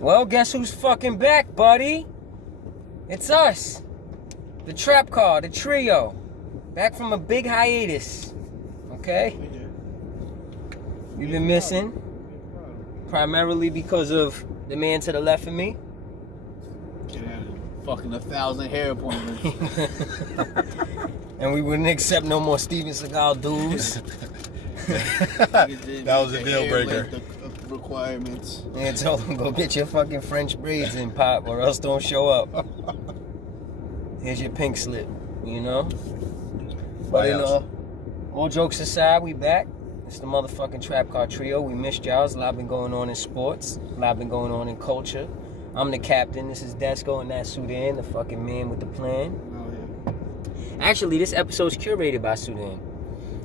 Well, guess who's fucking back, buddy? It's us. The Trap Car, the trio. Back from a big hiatus. Okay? We've been missing. Primarily because of the man to the left of me. Fucking 1,000 hair appointments. And we wouldn't accept no more Steven Seagal dues. That was a deal breaker. Requirements. And told him, go get your fucking French braids in, Pop, or else don't show up. Here's your pink slip, you know? But all jokes aside, we back. It's the motherfucking Trap Car Trio. We missed y'all. There's a lot been going on in sports. A lot been going on in culture. I'm the captain. This is Desco, and that's Sudan, the fucking man with the plan. Oh, yeah. Actually, this episode's curated by Sudan.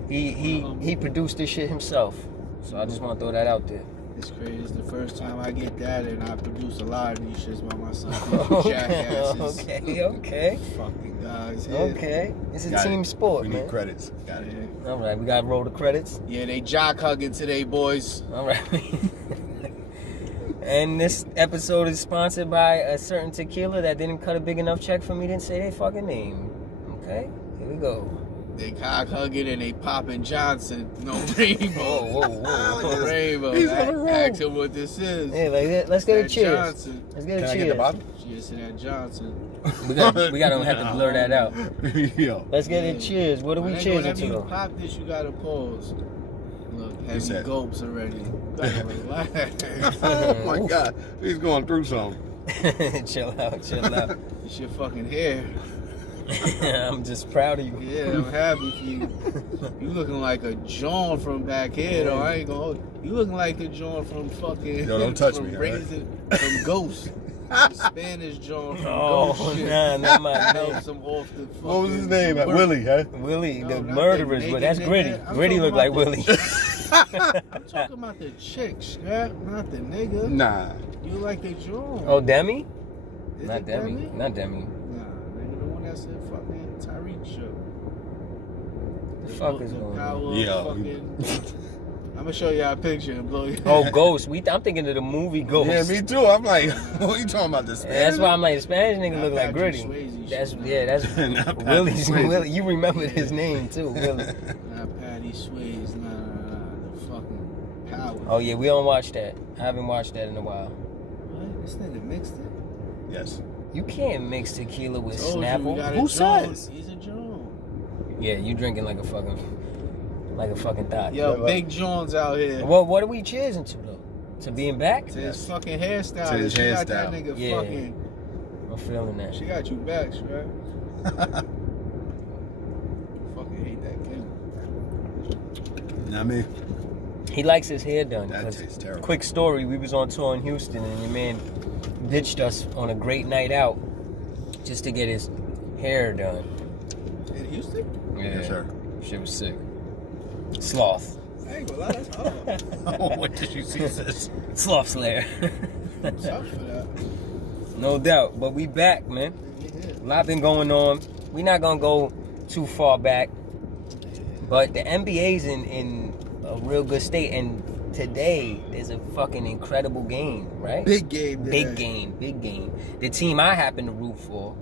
He produced this shit himself. So I just want to throw that out there. It's crazy. It's the first time I get that, and I produce a lot of these shits by myself. Okay. Fucking guys. Yeah. Okay. It's a team sport, we man. need credits. Got it. Yeah. All right, we got to roll the credits. Yeah, they jock hugging today, boys. All right. And this episode is sponsored by a certain tequila that didn't cut a big enough check for me, didn't say their fucking name. Okay, here we go. They cock hugging and they popping Johnson. No rainbow. Whoa. No rainbow. He's on a roll. Ask him what this is. Hey, like, let's get a That cheers. Johnson. Let's get a Can I cheers. get the bottle? Cheers to that Johnson. We gotta have to blur that out. Yo. Let's get a cheers. What are we cheering Whenever to you though? pop this, you gotta pause. Look, heavy said? gulps already. Better relax. Oh my God. He's going through something. Chill out. It's your fucking hair. I'm just proud of you. Yeah, I'm happy for you. You looking like a John from back here, though. I ain't gonna hold you. You looking like the John from fucking. Yo, don't touch from me, From Ghost. The Spanish John from Ghost shit. Nah, not my Helps name. him off the fucking. What was his name? work. Willie, huh? Willie, No, the not murderers, that but that's naked Gritty. nigga. I'm Gritty talking look like about Willie. I'm talking about the chick, Scrap, not the nigga. Nah. You like the John. Oh, Demi? Is Not it Demi. Not Demi. Nah, nigga, the one that said fucking Tyreek show. The fuck is The going power on? of Yeah. fucking. I'm gonna show y'all a picture and blow you. Oh, Ghost. I'm thinking of the movie Ghost. Yeah, me too. I'm like, what are you talking about? This? And that's why I'm like, the Spanish nigga Not look like Patrick Gritty. Swayze That's shit, that's Not Willie's. Patrick Swayze. Willie. You remembered his name too, Willie. Not Patty Swayze, nah, the fucking power. Oh yeah, we don't watch that. I haven't watched that in a while. What? This nigga mixed it. Yes. You can't mix tequila with Told you, we Snapple. got a Who John. says? He's a John. Yeah, you drinking like a fucking thought. Yo, Yeah, Big John's out here. Well, what are we cheersing to though? To being back? To his fucking hairstyle. To his She got that hairstyle. nigga Yeah. fucking. I'm feeling that. She got you back, right? Fucking hate that kid. Know what I mean? He likes his hair done. That 'cause tastes terrible. quick story, we was on tour in Houston and your man ditched us on a great night out just to get his hair done. In Houston? Yes, sir. Shit was sick. Sloth. I ain't gonna lie, that's hard. What did you see this? Sloth Slayer. Tough for that. No doubt. But we back, man. Yeah. A lot been going on. We not gonna go too far back. But the NBA's in a real good state, and today there's a fucking incredible game, right? Big game today. Big game. The team I happen to root for,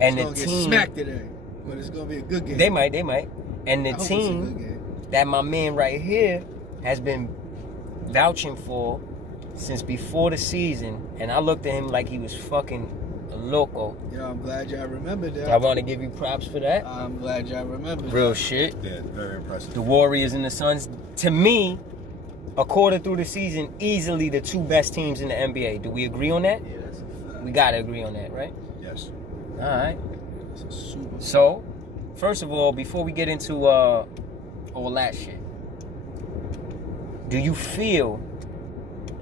and It's the gonna team get smacked today, but it's gonna be a good game. they might, and the I hope it's a good team game. that my man right here has been vouching for since before the season, and I looked at him like he was fucking loco. Yeah, I'm glad y'all remembered that. I want to give you props for that. I'm glad y'all remembered Real that. shit. Yeah, very impressive. The Warriors and the Suns, to me, a quarter through the season, easily the two best teams in the NBA. Do we agree on that? Yeah, that's a fact. We gotta agree on that, right? Yes. All right. That's a super. So, first of all, before we get into all that shit, do you feel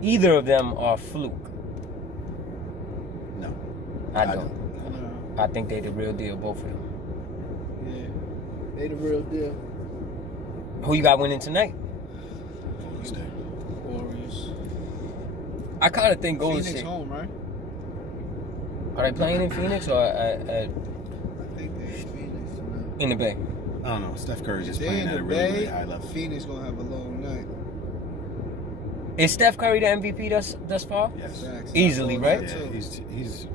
either of them are fluke? No. I don't. No, I think they the real deal, both of them. yeah, they the real deal. Who you got winning tonight? Golden State. Warriors. I kind of think Golden Phoenix State. home, right? Are they playing in Phoenix or I think they in Phoenix tonight. in the Bay? I don't know. Steph Curry's If just they playing in at the a really, really Bay, high level. Phoenix gonna have a long night. Is Steph Curry the MVP thus far? Yes. Facts. Easily, I right? call Yeah, that too. he's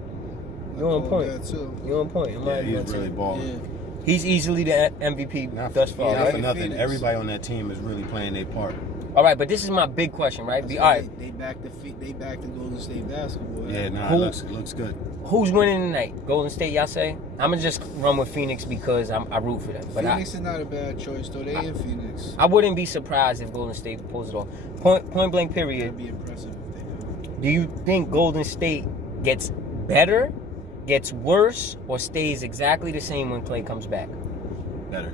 You're on I call point. that too. You're on point. yeah, he's really balling. Yeah. He's easily the MVP Not thus for, far, not right? for nothing. Phoenix. Everybody on that team is really playing their part. All right, but this is my big question, right? That's All why right, They back the Golden State basketball. Yeah, nah, Who- it looks good. who's winning tonight? Golden State, y'all say? I'm gonna just run with Phoenix because I root for them. But Phoenix is not a bad choice though. They in Phoenix. I wouldn't be surprised if Golden State pulls it off. Point blank, period. It'd be impressive if they do. Do you think Golden State gets better, gets worse, or stays exactly the same when Klay comes back? Better.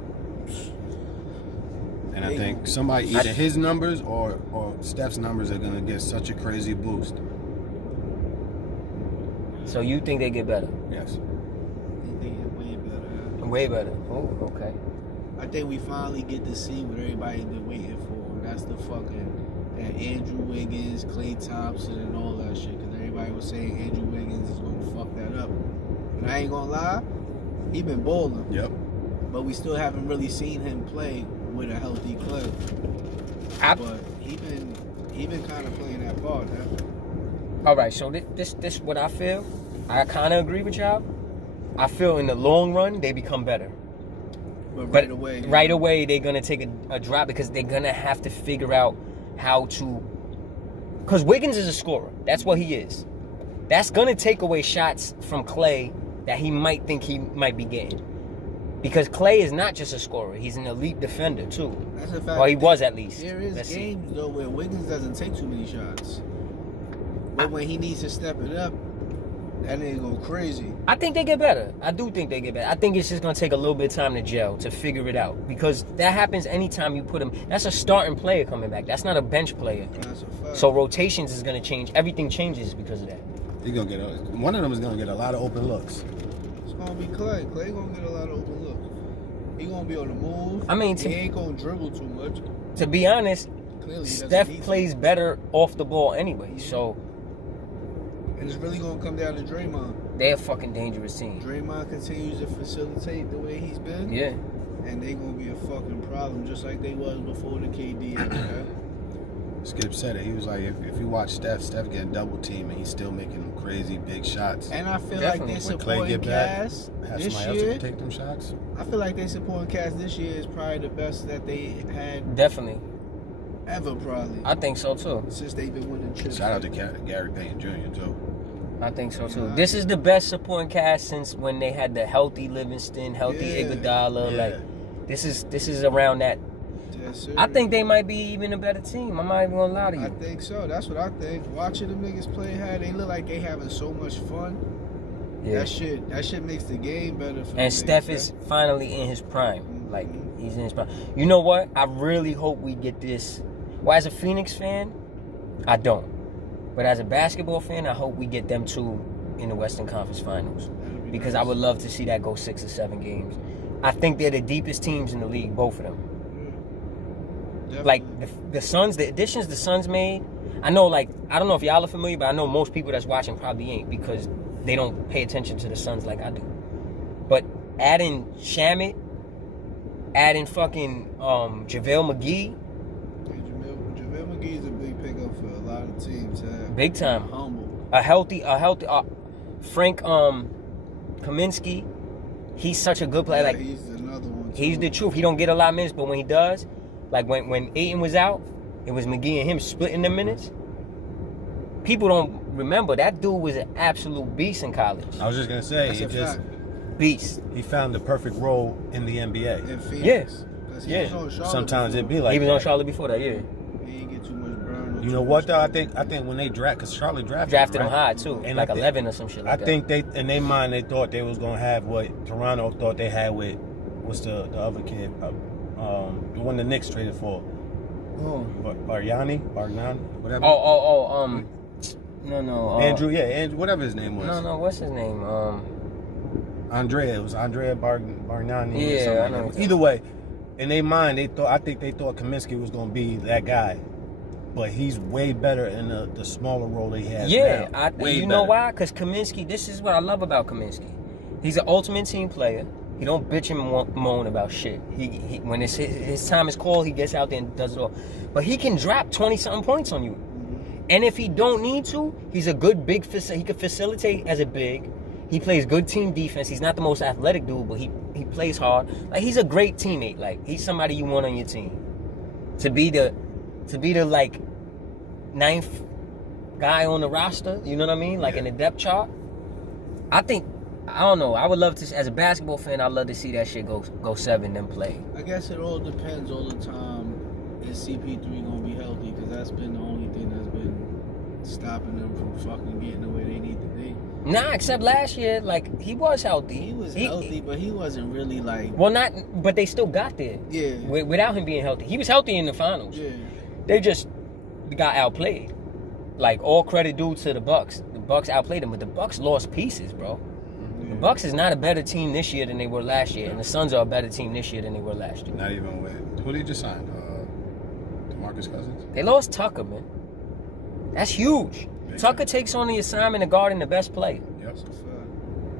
And I think somebody, either his numbers or Steph's numbers are going to get such a crazy boost. So you think they get better? Yes. They get way better. Way better. Oh, okay. I think we finally get to see what everybody's been waiting for. That's the that Andrew Wiggins, Klay Thompson, and all that shit. Because everybody was saying Andrew Wiggins is going to fuck that up. And I ain't going to lie, he been balling. Yep. But we still haven't really seen him play with a healthy Klay. But he been kind of playing that part. Huh? All right, so this what I feel. I kind of agree with y'all. I feel in the long run they become better. But But right away they're gonna take a drop because they're gonna have to figure out how to. Because Wiggins is a scorer. That's what he is. That's gonna take away shots from Klay that he might think he might be getting. Because Klay is not just a scorer; he's an elite defender too. That's a fact. Or he was at least. There is Let's see. games though where Wiggins doesn't take too many shots. But when he needs to step it up, that nigga go crazy. I think they get better. I do think they get better. I think it's just going to take a little bit of time to gel, to figure it out. Because that happens anytime you put him. That's a starting player coming back. That's not a bench player. That's a fact. So rotations is going to change. Everything changes because of that. He's gonna get one of them is gonna get a lot of open looks. It's gonna be Klay. Klay gonna get a lot of open looks. He gonna be on the move. I mean, he ain't gonna dribble too much. To be honest, Clearly, he doesn't Steph need to. plays better off the ball anyway. So And it's really gonna come down to Draymond. they're a fucking dangerous team. Draymond continues to facilitate the way he's been. Yeah. And they gonna be a fucking problem, just like they was before the KD era. Skip said it. He was like, if you watch Steph getting double teamed and he's still making them crazy big shots. And I feel Definitely. like their When Klay supporting get back, cast have this somebody else year. to take them shots. I feel like their supporting cast this year is probably the best that they had Definitely. ever, probably. I think so too. Since they've been winning chips. Shout out to Gary Payton Jr. too. I think so too. Yeah. This is the best supporting cast since when they had the healthy Livingston, healthy Yeah. Iguodala. Yeah. Like this is around that. Yes, sir. I think they might be even a better team. I'm not even gonna lie to I you. think so. That's what I think. Watching them niggas play hard, they look like they having so much fun. Yeah. That shit makes the game better for them And Steph niggas, is finally in his prime. Like Mhm. he's in his prime. You know what? I really hope we get this. Well, as a Phoenix fan, I don't. But as a basketball fan, I hope we get them two in the Western Conference Finals. That'd be Because nice. I would love to see that go 6 or 7 games. I think they're the deepest teams in the league, both of them. Definitely. Like the Suns, the additions the Suns made. I know, like I don't know if y'all are familiar, but I know most people that's watching probably ain't because they don't pay attention to the Suns like I do. But adding Shamit, adding fucking JaVale McGee, JaVale McGee is a big pickup for a lot of teams. big time. Humble. A healthy Frank Kaminsky. He's such a good player. Yeah, Like he's another one. he's too. the truth. He don't get a lot of minutes, but when he does, like when Ayton was out, it was McGee and him splitting the minutes. People don't remember that dude was an absolute beast in college. I was just gonna say, That's he a just fact. Beast. he found the perfect role in the NBA. In Phoenix. Yes. 'Cause he Yeah. was on Charlotte Sometimes before. it be like He was on that. Charlotte before that, yeah. He didn't get too much burn. You know what though? I think when they draft, because Charlotte Drafted him right? high too, And like I thi- 11 or some shit like I that. think they, in their mind, they thought they was gonna have what Toronto thought they had with what's the other kid, the one the Knicks traded for, Bargnani, whatever. No. Andrew, whatever his name was. No, what's his name? Andrea, it was Andrea Bargnani. Yeah, or something I like know. that. Either way, in their mind, I think they thought Kaminsky was gonna be that guy, but he's way better in the smaller role he has Yeah, now. Way you know better. why? Because Kaminsky, this is what I love about Kaminsky. He's an ultimate team player. He don't bitch and moan about shit. He when his time is called, he gets out there and does it all. But he can drop 20-something points on you. And if he don't need to, he's a good big he could facilitate as a big. He plays good team defense. He's not the most athletic dude, but he plays hard. Like, he's a great teammate. Like, he's somebody you want on your team. To be the like 9th guy on the roster, you know what I mean? Like, in the depth chart. I don't know. I would love to, as a basketball fan, I'd love to see that shit go 7 then play. I guess it all depends all the time. Is CP3 gonna be healthy? Because that's been the only thing that's been stopping them from fucking getting the way they need to be. Nah, except last year, like, he was healthy. He was healthy, but he wasn't really like. Well, but they still got there. Yeah. Without him being healthy, he was healthy in the finals. Yeah. They just got outplayed. Like, all credit due to the Bucks. The Bucks outplayed them, but the Bucks lost pieces, bro. The Bucks is not a better team this year than they were last year, and the Suns are a better team this year than they were last year. Not even with who they just signed? DeMarcus Cousins. They lost Tucker, man. That's huge. Tucker takes on the assignment of guarding the best player. Yep.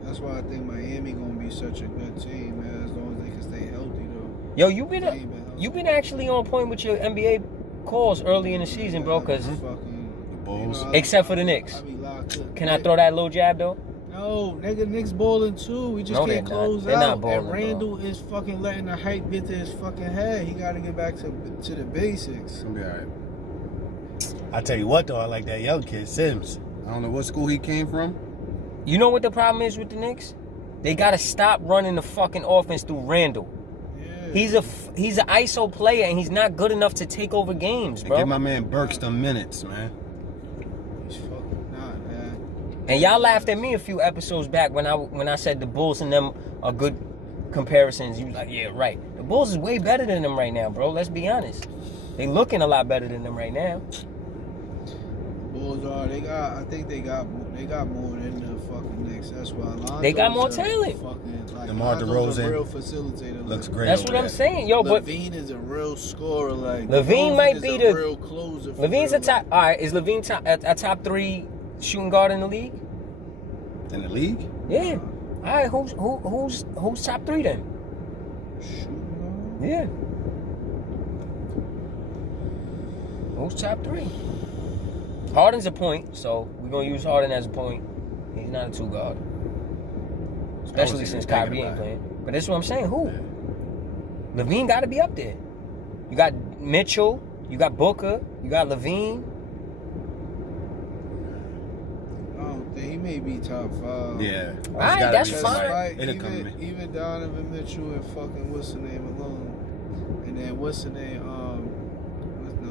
That's why I think Miami gonna be such a good team, man. As long as they can stay healthy, though. Yo, you've been actually on point with your NBA calls early in the season, bro. Cause the Bulls, except for the Knicks. I be locked up. Can I throw that little jab though? No, nigga, Knicks balling too. We just can't close They're out. not balling, and Randall is fucking letting the hype get to his fucking head. He got to get back to the basics. It'll be all right. I tell you what, though, I like that young kid, Sims. I don't know what school he came from. You know what the problem is with the Knicks? They gotta stop running the fucking offense through Randall. Yeah. He's an ISO player, and he's not good enough to take over games, bro. Give my man Burks them minutes, man. He's fucking not, man. And y'all laughed at me a few episodes back when I said the Bulls and them are good comparisons. You was like, yeah, right. The Bulls is way better than them right now, bro. Let's be honest. They looking a lot better than them right now. Bulls are. I think they got more than the fucking Knicks. That's why Lonzo's they got more talent. Fucking, like, DeMar Lonzo's DeRozan a real facilitator. looks great. That's what I'm saying, yo. But Levine is a real scorer. Like, Levine might be the real closer. Levine's a top. All right, is Levine a top 3 shooting guard in the league? In the league? Yeah. All right, who's top 3 then? Shooting guard? Yeah. Who's top 3? Harden's a point, so we're gonna use Harden as a point. He's not a 2 guard, especially since Kyrie ain't playing. But that's what I'm saying. Who? Yeah. Levine got to be up there. You got Mitchell, you got Booker, you got Levine. I don't think he may be top 5. Yeah. All right, that's fine. Like, It'll come to me. even Donovan Mitchell and fucking what's the name alone, and then what's the name?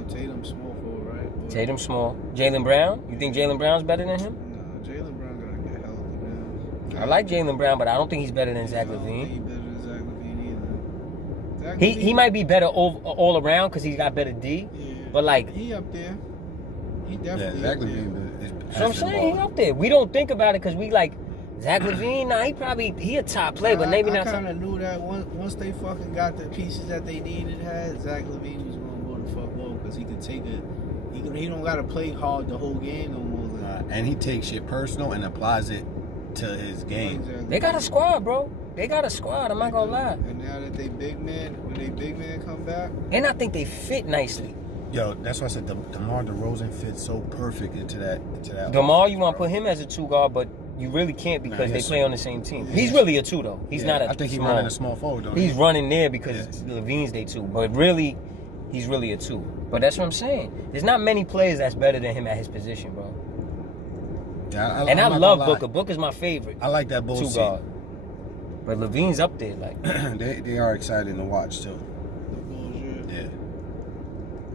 Tatum small forward, right? Or, Tatum small. Jaylen Brown. You think Jaylen Brown's better than him? No, Jaylen Brown gotta get healthy, man. I like Jaylen Brown, but I don't think he's better than Zach I don't think Levine. he's better than Zach Levine either. Zach He Levine, might be better all around because he's got better D. Yeah, But like, he up there. He Yeah, definitely Zach up there. Levine. so I'm saying he up there. We don't think about it because we like Zach Levine. Nah, he a top player, but maybe not. I kind of knew that once they fucking got the pieces that they needed, Zach Levine was gonna go the fuck low because he could take it. He don't gotta play hard the whole game no more. Like, And he takes shit personal and applies it to his game. exactly. They got a squad, bro. They got a squad. I'm not gonna lie. And now that when they big man come back, And I think they fit nicely. Yo, that's why I said DeMar DeRozan fits so perfect into that. DeMar, you want to put him as a 2 guard, but you really can't because they play on the same team. He's really a 2 though. He's not a I think he's small. running a small forward though. He's running there because Levine's they 2, but really, he's really a 2. But that's what I'm saying. There's not many players that's better than him at his position, bro. Yeah, And I love Booker. Booker's my favorite. I like that Bulls 2 guard. But Levine's up there, like. they are exciting to watch too. the Bulls, Yeah.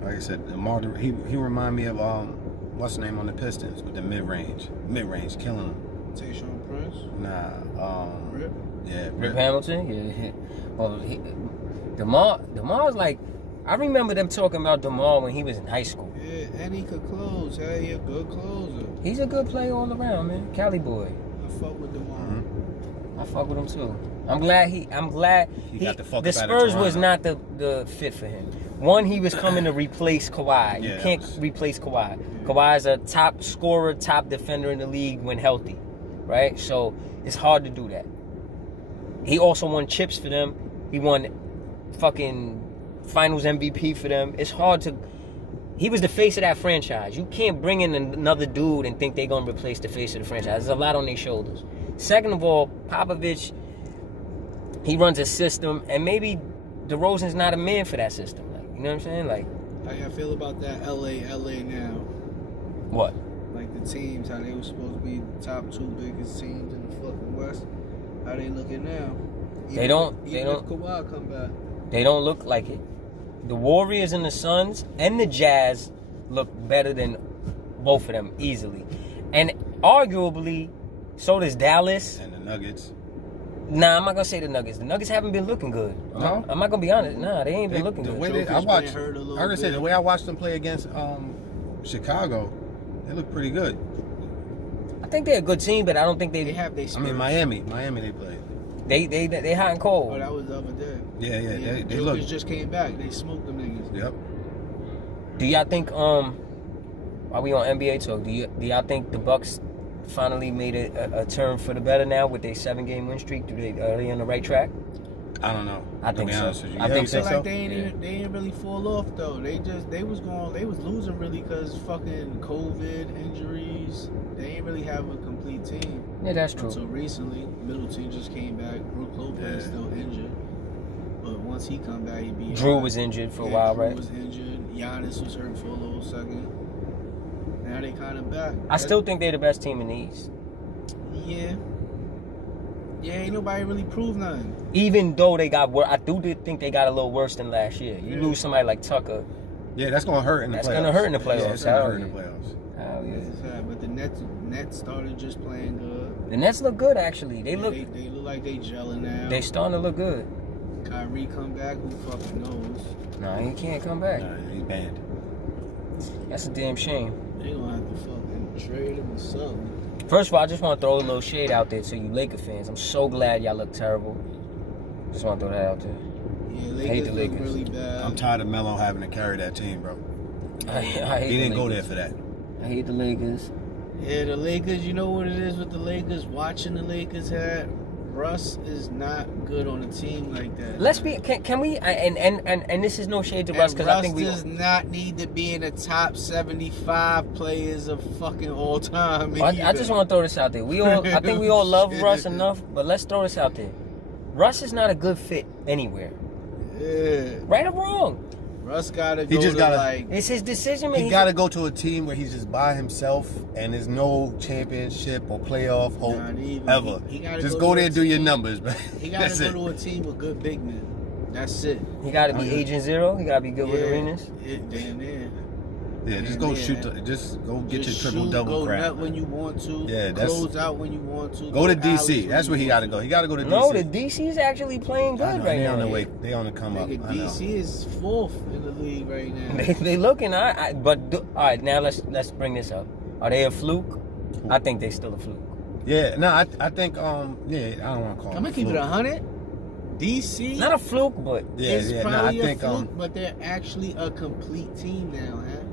Like I said, DeMar, he remind me of what's his name on the Pistons with the mid range, killing him. Tayshaun Prince, Nah, Rip. yeah, Rip Hamilton, yeah. Well, DeMar's like, I remember them talking about DeMar when he was in high school. Yeah, and he could close. Hey, he a good closer. He's a good player all around, man. Cali boy. I fuck with DeMar. Mm-hmm. I fuck with him too. I'm glad He got the fuck the up out of Spurs was Toronto. not the fit for him. One, he was coming to replace Kawhi. You Yeah. can't replace Kawhi. Kawhi's a top scorer, top defender in the league when healthy, right? So it's hard to do that. He also won chips for them. He won fucking Finals MVP for them. It's hard to he was the face of that franchise. You can't bring in another dude and think they're going to replace the face of the franchise. There's a lot on their shoulders. Second of all, Popovich, he runs a system, and maybe DeRozan's not a man for that system. Like, you know what I'm saying? Like, how y'all feel about that LA now? What? Like the teams, how they were supposed to be the top 2 biggest teams in the fucking West. How they looking now? Even if Kawhi come back. They don't look like it. The Warriors and the Suns and the Jazz look better than both of them easily. And arguably, so does Dallas. And the Nuggets. Nah, I'm not going to say the Nuggets. The Nuggets haven't been looking good. No? I'm not going to be honest. Nah, they ain't been looking good. The way I watched them play against Chicago, they look pretty good. I think they're a good team, but I don't think they have their I mean, Miami they played. They hot and cold. Oh, that was the other day. Yeah. They look. Just came back. They smoked them niggas. Yep. Do y'all think while we on NBA talk, do y'all think the Bucks finally made a turn for the better now with their 7-game win streak? Are they on the right track? I don't know. I think so. I think so. Like they ain't really fall off though. They was losing really because fucking COVID injuries. They ain't really have a complete team. Yeah, that's true. Until recently, Middleton just came back. Brook Lopez still injured, but once he come back, he be. Drew was injured for a while, right? Drew was injured. Giannis was hurt for a little second. Now they kind of back. I still think they're the best team in the East. Yeah. Yeah, ain't nobody really proved nothing. Even though they got worse, I do think they got a little worse than last year. You lose somebody like Tucker. Yeah, that's gonna hurt in the playoffs. That's gonna hurt in the playoffs. Yeah, it's gonna hurt in the playoffs. Hell yeah. But the Nets started just playing good. The Nets look good actually. They look like they gelling now. They starting to look good. Kyrie come back, who fucking knows? Nah, he can't come back. Nah, he's banned. That's a damn shame. They gonna have to fucking trade him or something. First of all, I just want to throw a little shade out there to you Laker fans. I'm so glad y'all look terrible. Just want to throw that out there. Yeah, Lakers hate the look Lakers. really bad. I'm tired of Melo having to carry that team, bro. I hate He didn't the go Lakers. there for that. I hate the Lakers. Yeah, the Lakers, you know what it is with the Lakers? Watching the Lakers had Russ is not good on a team like that. Let's be. Can we? And this is no shade to Russ because I think we does not need to be in the top 75 players of fucking all time. I just want to throw this out there. I think we all love Russ enough, but let's throw this out there. Russ is not a good fit anywhere. Yeah. Right or wrong? Russ gotta go. He just gotta. Like, it's his decision. Man. He gotta go to a team where he's just by himself and there's no championship or playoff hope ever. He gotta just go there and do your numbers, man. He gotta go to a team with good big men. That's it. He gotta be Agent Zero. He gotta be good with arenas. Damn near. Yeah, just go shoot. Just go get your triple double crap. Go nut when you want to. Yeah, that's. Close out when you want to. Go to DC. That's where he gotta go. He gotta go to DC. No, the DC is actually playing good right now. On the way. They on the come up. DC is 4th in the league right now. They looking. But all right, now let's bring this up. Are they a fluke? I think they still a fluke. Yeah, no, I think yeah, I don't want to call. I'm gonna keep it 100. DC. Not a fluke, but it's probably a fluke, but they're actually a complete team now, huh?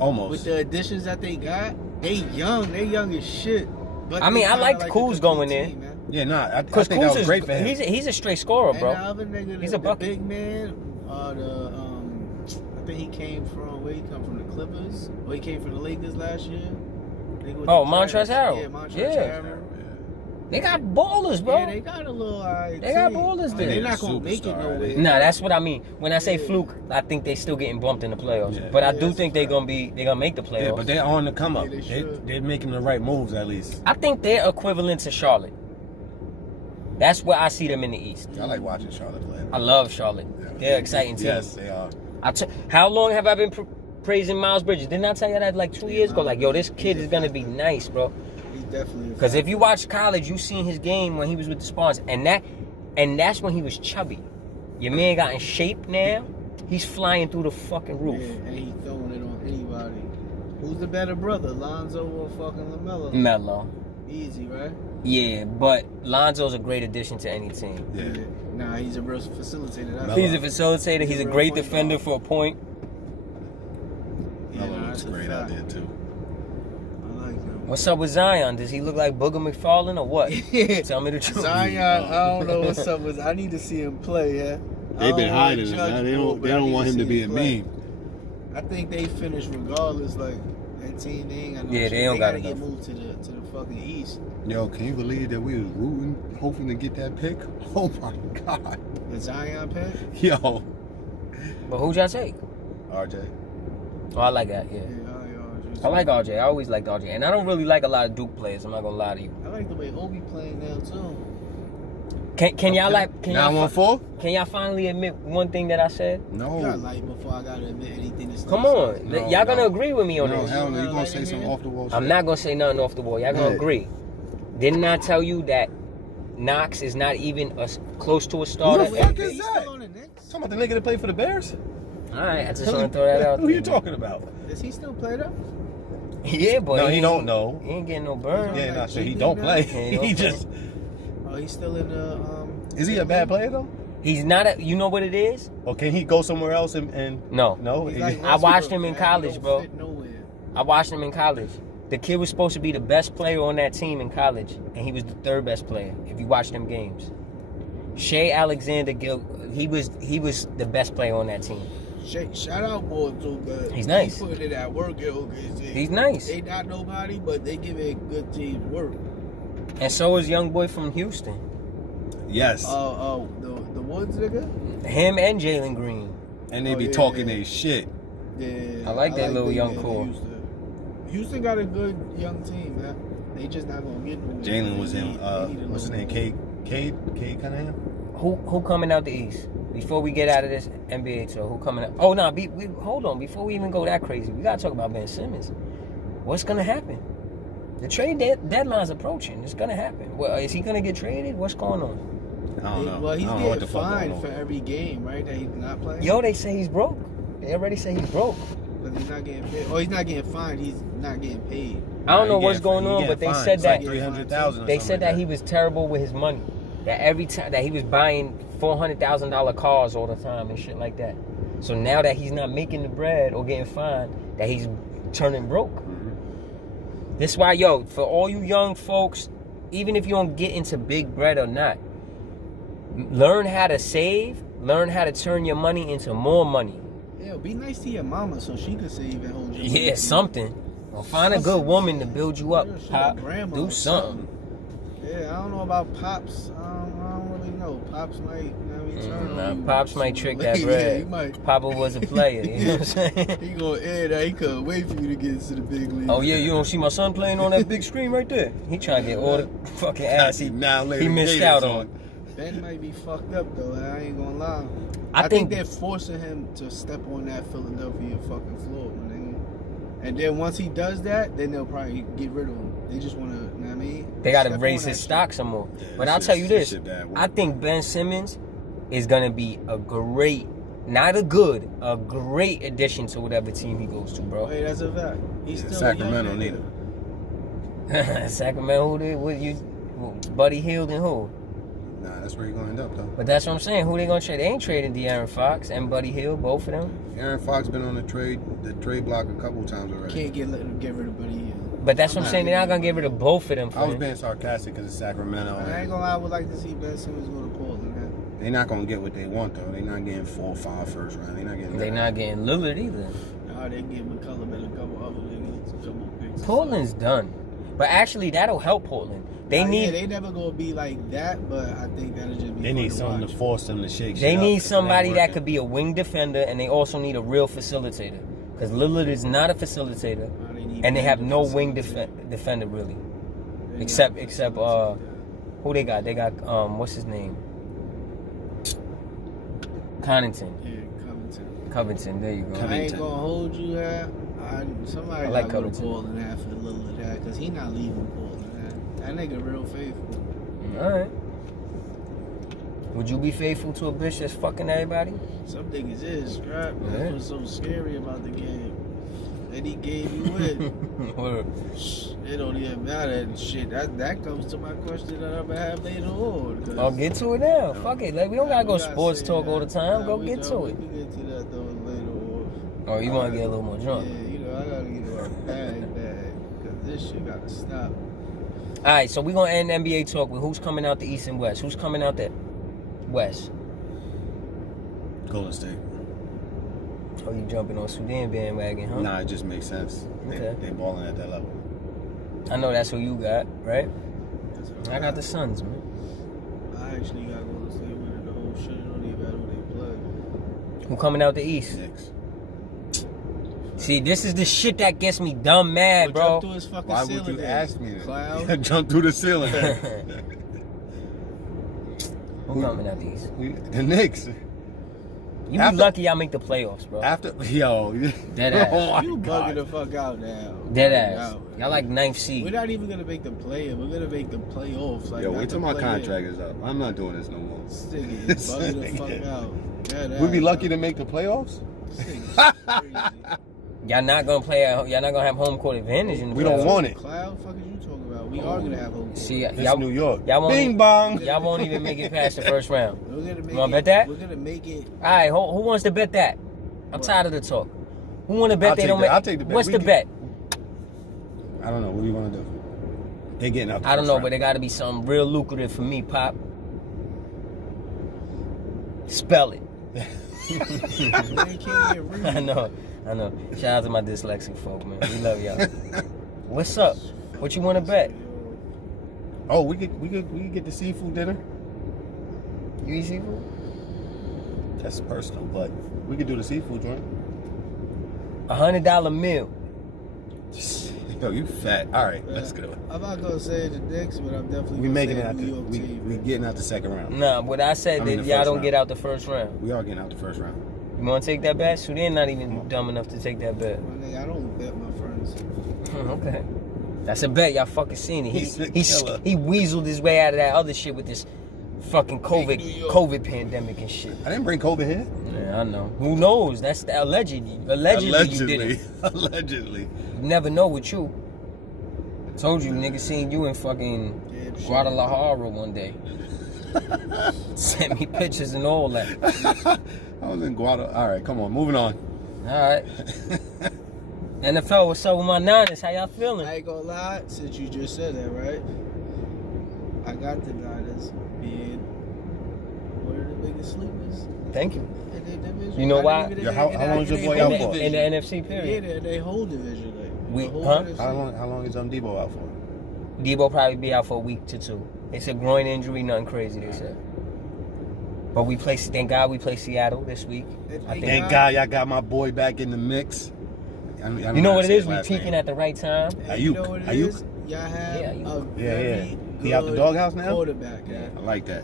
Almost. With the additions that they got, they young as shit. But I mean, I liked Kuz going there. Yeah, I think that was great for him. He's a straight scorer, bro. And the other nigga, he's a big man. I think he came from where he come from, the Clippers. Or he came from the Lakers last year. Montrezl Harrell. Yeah, Montrezl Harrell. They got ballers, bro. Yeah, they got a little. They got ballers there. They're not gonna make it nowhere. Nah, that's what I mean. When I say fluke, I think they still getting bumped in the playoffs. Yeah. But I do think they're gonna make the playoffs. Yeah, but they're on the come up. Yeah, they're making the right moves at least. I think they're equivalent to Charlotte. That's where I see them in the East. I like watching Charlotte play. I love Charlotte. Yeah. They're exciting team. Yes, they are. How long have I been praising Miles Bridges? Didn't I tell you that like 2 years ago? Like, yo, this kid is gonna be nice, bro. Definitely. Because if you watch college, you seen his game when he was with the Spartans, and that's when he was chubby. Your man got in shape now. He's flying through the fucking roof. Yeah, and he's throwing it on anybody. Who's the better brother, Lonzo or fucking LaMelo? Melo. Easy, right? Yeah, but Lonzo's a great addition to any team. Yeah. Nah, he's a real facilitator. He's a facilitator. He's a great defender for a point. Melo looks great out there too. What's up with Zion? Does he look like Booger McFarlane or what? Tell me the truth. Zion, I don't know what's up with. I need to see him play. Yeah, they've been hiding him. They don't want him to be a meme. I think they finished regardless. Like that team, they ain't got no. Yeah, shit. they don't gotta got get enough. moved to the fucking East. Yo, can you believe that we was rooting, hoping to get that pick? Oh my God. The Zion pick. Yo. But who'd y'all take? RJ. Oh, I like that, yeah. I like RJ. I always liked RJ. And I don't really like a lot of Duke players. I'm not going to lie to you. I like the way Obi playing now, too. Can y'all like... Can y'all 914? Can y'all finally admit one thing that I said? No. You got light before I got to admit anything that's Come on. No, y'all going to no. agree with me on No, this. hell no. You You gonna got say light some in here? off the wall shit? I'm not going to say nothing off the wall. Y'all going to Yeah. agree. Didn't I tell you that Knox is not even close to a starter? Who the fuck is He's that? still on the Knicks? Talking about the nigga that played for the Bears? All right, I just want to throw that out Who there. you talking about? Does he still play though? Yeah, but No, he ain't- don't know. He ain't getting no burn. Yeah, like nah, shit, he cheating don't now? play. Yeah, he don't He play. just... Oh, he's still in the. Is he a bad player, though? He's not a... You know what it is? Or can he go somewhere else and No. no? He's like I watched Westbrook, him in man. college, He don't bro. fit nowhere. I watched him in college. The kid was supposed to be the best player on that team in college, and he was the third best player. If you watch them games, Shea Alexander he was the best player on that team. Shout out boy too, but He's nice. He put in that work at OKC. He's nice, They not nobody, but they give a good team work. and so is young boy from Houston. yes. The Woods nigga. Him and Jalen Green. And they Oh, be yeah, talking yeah. their shit. Yeah, I like that little big young man core. in Houston got a good young team, man. They just not gonna get nowhere. Jalen was They in, need a what's his little name? more. Cade Cunningham? Who coming out the East? Before we get out of this NBA tour, who coming out? Oh no, hold on. Before we even go that crazy, we gotta talk about Ben Simmons. What's gonna happen? The trade deadline's approaching. It's gonna happen. Well, is he gonna get traded? What's going on? I don't know. Well, he's I don't know what getting the fuck fined going for on. every game, right? That he's not playing. Yo, they say he's broke. They already say he's broke. But he's not getting paid. Oh, he's not getting fined. He's not getting paid. I don't Nah, know he what's getting- going he on, getting but they fined. said It's that like 300,000. they said that he was terrible with his money. That every time that he was buying $400,000 cars all the time and shit like that. So now that he's not making the bread or getting fined, that he's turning broke. This why, yo, for all you young folks, even if you don't get into big bread or not, learn how to save, learn how to turn your money into more money. Yeah, be nice to your mama so she can save and hold you. Yeah, something. Or find a good woman to build you up. Yeah, she Pop, got grandma do or something. Yeah, I don't know about Pops. I don't really know. Pops might, you know, he turn Nah, on you Pops might sooner or trick that later. bread. Yeah, he might. Papa was a player, you know what I'm saying? He gonna air that. He couldn't wait for you to get into the big league. Oh yeah, you don't see my son playing on that big screen right there? He trying to get all the fucking ass he missed out on. Ben might be fucked up though. I ain't gonna lie. I I think think they're forcing him to step on that Philadelphia fucking floor, man. And then once he does that, then they'll probably get rid of him. They just wanna, you know what I mean? they got to Step raise on his that stock some more. Yeah, But I'll this tell shit- you this this, shit bad work. I think Ben Simmons is gonna be a great, not a good, a great addition to whatever team he goes to, shit. bro. Hey, that's a fact. He's Yeah, still Sacramento a young need nigga. him. Sacramento, who they, what you, Buddy Hield and who? Nah, that's where you're gonna end up though. But that's what I'm saying. Who they gonna trade? They ain't trading De'Aaron Fox and Buddy Hield, both of them. Aaron Fox been on the trade block a couple times already. Can't get rid of Buddy Hield. But that's what I'm I'm saying. not They're not giving gonna get rid of both of them. I was fam. being sarcastic because it's Sacramento. I ain't gonna lie. I would like to see Ben Simmons go to Portland. Man. They're not gonna get what they want though. They're not getting 4 or 5 first round. They're not getting. They that. not getting Lillard either. Nah, they give McCullum and a couple other niggas, a couple picks. Portland's done. But actually, that'll help Portland. They Nah, need Yeah, they never gonna be like that, but I think that'll just be. They fun need to something watch. to force them to shake shit they up, need 'cause it somebody ain't that working. could be a wing defender, and they also need a real facilitator. Because Lillard is not a facilitator, Nah, they need and they Ben have to no wing facilitate. defender really. They Except gotta except facilitate who they got? They got what's his name? Connington. that. Yeah, Covington. Covington. There you go. I ain't Covington. gonna hold you that. Somebody I like gotta go to Covington. Portland after a little of that, cause he not leaving Portland. Man. That nigga real faithful. All right. Would you be faithful to a bitch that's fucking everybody? Some niggas is, right? Yeah. That's what's so scary about the game. That he gave you it. Or- It don't even matter and shit. That comes to my question that I'm gonna have later on. 'cause- I'll get to it now. Fuck it. Like, we don't gotta go We gotta sports say talk that. all the time. Nah, Go we get don't. to We it. can get to that though later on. Oh, you want to get a little more drunk? Yeah, you know, I gotta get my bag. Cause this shit gotta stop. All right, so we're going to end NBA talk with who's coming out the East and West. Who's coming out the West? Golden State. Oh, you jumping on Sudan bandwagon, huh? Nah, it just makes sense. Okay. They balling at that level. I know that's who you got, right? That's what I got the Suns, man. I actually got Golden State winning the whole shit. It don't even matter who they play. Who coming out the East? Knicks. See, this is the shit that gets me dumb mad, Jump bro. through his fucking Why ceiling would you then. ask me that? Cloud. Jump through the ceiling. Who coming out the East? The Knicks. You After- be lucky I make the playoffs, bro. After yo, Dead ass. oh my You bugging God. the fuck out now. Dead Bugging ass. out. Y'all like ninth We're seed. not even gonna make the play-in. We're gonna make the playoffs. Like, Yo, not wait till the my play-in. contract is up. I'm not doing this no more. This nigga is bugging the fuck out. Dead We'd be ass, lucky bro. to make the playoffs. This nigga's crazy. Y'all not gonna play at, y'all not gonna have home court advantage in the We don't playoffs. want it. Cloud, fuck is you talking about? We are gonna have home court. See, It's y'all, New York. y'all won't Bing even- bong. y'all won't even make it past the first round. We're gonna make You wanna it, bet that? We're gonna make it. All right, who wants to bet that? I'm What? tired of the talk. Who want to bet I'll they take don't the- make? I'll take the bet. What's We the can- bet? I don't know. What do you want to do? They getting out. The I don't first know, round. but they got to be something real lucrative for me, Pop. Spell it. We can't get real. I know. Shout out to my dyslexic folk, man. We love y'all. What's up? What you want to bet? Oh, we could get the seafood dinner. You eat seafood? That's personal, but We could do the seafood joint. $100 meal. yo, you fat. All right, let's go. I'm not gonna say the Knicks, but I'm definitely We gonna making say it out. New York We team. getting out the second round. Nah, what I said I mean that the y'all first don't round. get out the first round. We are getting out the first round. You want to take that bet? Sudan not even dumb enough to take that bet. My nigga, I don't bet my friends. Okay. That's a bet. Y'all fucking seen it. He's a killer. He weaseled his way out of that other shit with this fucking New York. COVID pandemic and shit. I didn't bring COVID here. Yeah, I know. Who knows? That's the allegedly you did it. Allegedly. You never know with you. I told you, nigga, seen you in fucking Damn shit. Guadalajara one day. Sent me pictures and all that. I was in Guadalajara. All right, come on, moving on. All right. NFL, what's up with my Niners? How y'all feeling? I ain't gonna lie, since you just said that, right? I got the Niners being one of the biggest sleepers Thank you. in their division. You know Not why? even in Yeah, their- how long is your in boy their out whole for? In the division. NFC Yeah, period. they whole division. We- the whole huh? NFC. How long is Debo out for? Debo probably be out for a week to two. It's a groin injury, nothing crazy, they said. But thank God we play Seattle this week. I think. Thank God y'all got my boy back in the mix. You know what it is? We peaking at the right time. And Ayuk. you know what it Ayuk. is? Y'all have Yeah, a Ayuk. very He out the good doghouse now? quarterback. Yeah. I like that.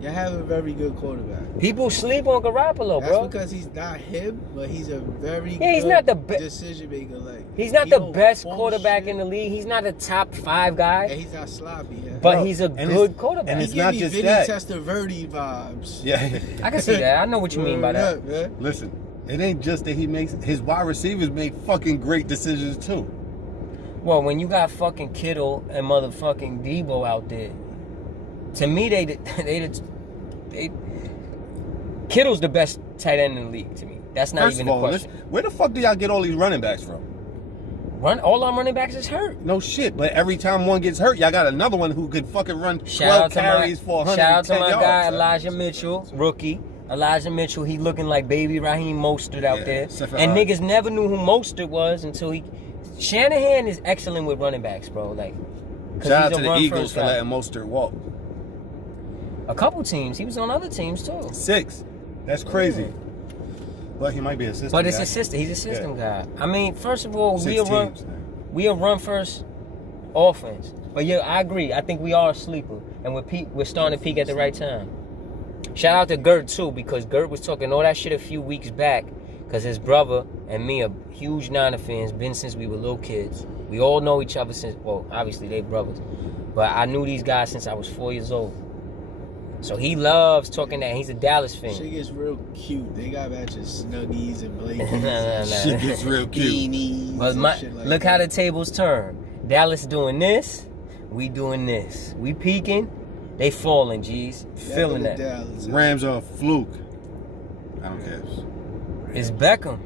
Y'all have a very good quarterback. People sleep on Garoppolo, That's bro. because he's not him, but he's a very Yeah, he's good not the best. decision maker. Like He's not he the don't best bullshit, quarterback in the league. He's not a top 5 guy, and he's not sloppy. Yeah. but Bro, he's a and good it's- quarterback. and he it's give not me just Vinny that. Testaverde vibes. Yeah. I can see that. I know what you mean by that. Yeah, man. Listen, it ain't just that he makes his wide receivers make fucking great decisions too. Well, when you got fucking Kittle and motherfucking Debo out there, to me they Kittle's the best tight end in the league to me. That's not First even of a all, question. where the fuck do y'all get all these running backs from? All our running backs is hurt. No shit, but every time one gets hurt, y'all got another one who could fucking run 12 carries for 110 shout out to my yards. guy Elijah Mitchell, rookie. Elijah Mitchell, he looking like baby Raheem Mostert out Yeah, there. except for, And niggas never knew who Mostert was until Shanahan is excellent with running backs, bro. Like, 'cause Shout out he's to a the run Eagles first for guy. letting Mostert walk. A couple teams. He was on other teams too. 6. That's crazy. But he might be a system But it's guy. a system. He's a system guy. I mean, first of all, 6 teams. we a run first offense. But yeah, I agree. I think we are a sleeper, and we're starting to peak at the right time. Shout out to Gert too, because Gert was talking all that shit a few weeks back. Because his brother and me are huge Niner fans, been since we were little kids. We all know each other since, well, obviously they brothers, but I knew these guys since I was 4 years old. So he loves talking that. He's a Dallas fan. Shit gets real cute. They got matches Snuggies and Blakey's. Nah. Shit gets real cute. Beanies. But and shit like look that. how the tables turn. Dallas doing this, we doing this. We peaking, they falling, G's. Feeling that. Dallas. Rams are a fluke. I don't care. It's Beckham.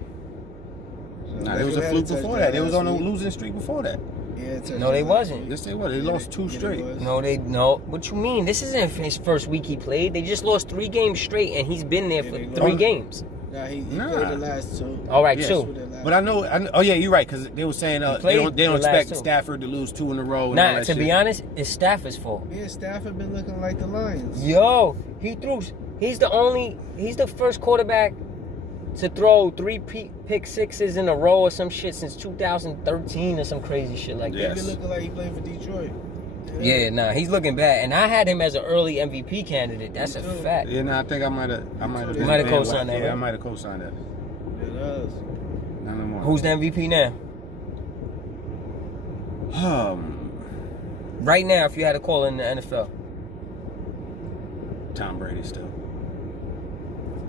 Nah, they was a fluke before that. They was on a losing streak before that. Yeah, No, they wasn't. Yes, they were. They lost 2 straight. No. What you mean? This isn't his first week he played. They just lost 3 games straight, and he's been there for Yeah, they 3 lost. games. Nah, he Nah. played the last two. All right, Yeah. two. But I know. Oh yeah, you're right. Because they were saying He they played don't the last expect two. Stafford to lose 2 in a row. And all Nah, that to be shit. honest, it's Stafford's fault. Yeah, Stafford been looking like the Lions. Yo, he's the first quarterback to throw 3 pick sixes in a row or some shit since 2013 or some crazy shit like He Yes. been looking like he played for Detroit. that. Yeah, nah, he's looking bad. And I had him as an early MVP candidate. That's a Me too. fact. Yeah, no, I think I might have. You might have co-signed that, Yeah, I right? might have co-signed that. It does. Not no more. Who's the MVP now? Right now, if you had to call in the NFL. Tom Brady still.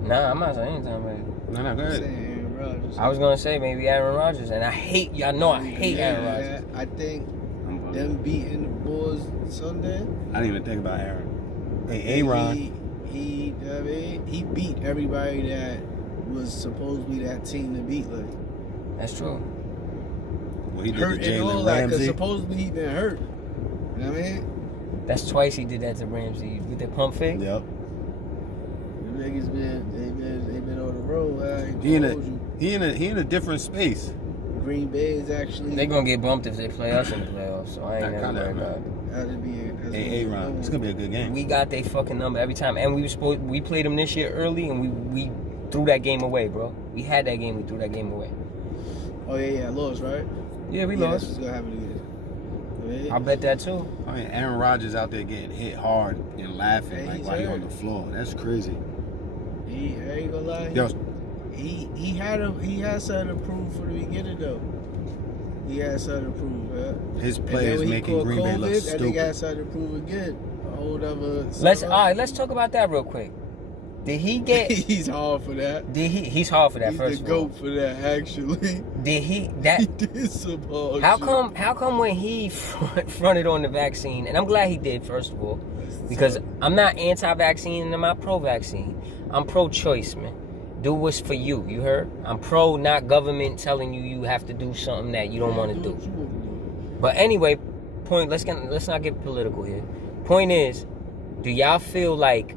Nah, I'm not saying Tom Brady. No, go I'm ahead. saying Aaron Rodgers. I was gonna say maybe Aaron Rodgers, and I hate Aaron Rodgers. I think I'm voting. them beating the Bulls Sunday. I didn't even think about Aaron. Hey, Aaron. He beat everybody that was supposed to be that team to beat. Like That's true. Well, he did hurt the and all Jalen that, because Ramsey. supposedly he been hurt. You know what I mean? That's twice he did that to Ramsey with the pump fake. Yep. The niggas been on the road. I ain't He in gonna a hold you. he in a different space. Green Bay is actually. They gonna get bumped if they play us in the playoffs, so I ain't That never kinda worried about hurt. it. That'd be Hey, Aaron. It's gonna be a good game. We got their fucking number every time, and we played them this year early, and we threw that game away, bro. We had that game, we threw that game away. Oh yeah, lost, right? Yeah, we That's lost. what's gonna happen again. Yeah. I bet that too. I mean, Aaron Rodgers out there getting hit hard and laughing Hey, like he's while he hurt. on the floor. That's crazy. I ain't gonna lie. Yo, He had something to prove for the beginning though. He had something to prove, man. his And then players when he making caught Green Bay look COVID, and they got stupid. something to prove again. A whole other. Let's talk about that real quick. Did he get? He's hard for that. He's hard for that. He's First the of all, goat for that. Actually, did he he that? did some hard How shit. come when he fronted on the vaccine, and I'm glad he did, first of all, because I'm not anti-vaccine and I'm not pro-vaccine. I'm pro-choice, man. Do what's for you. You heard? I'm pro, not government telling you have to do something that you don't want to do. what you wanna do. But anyway, point. Let's not get political here. Point is, do y'all feel like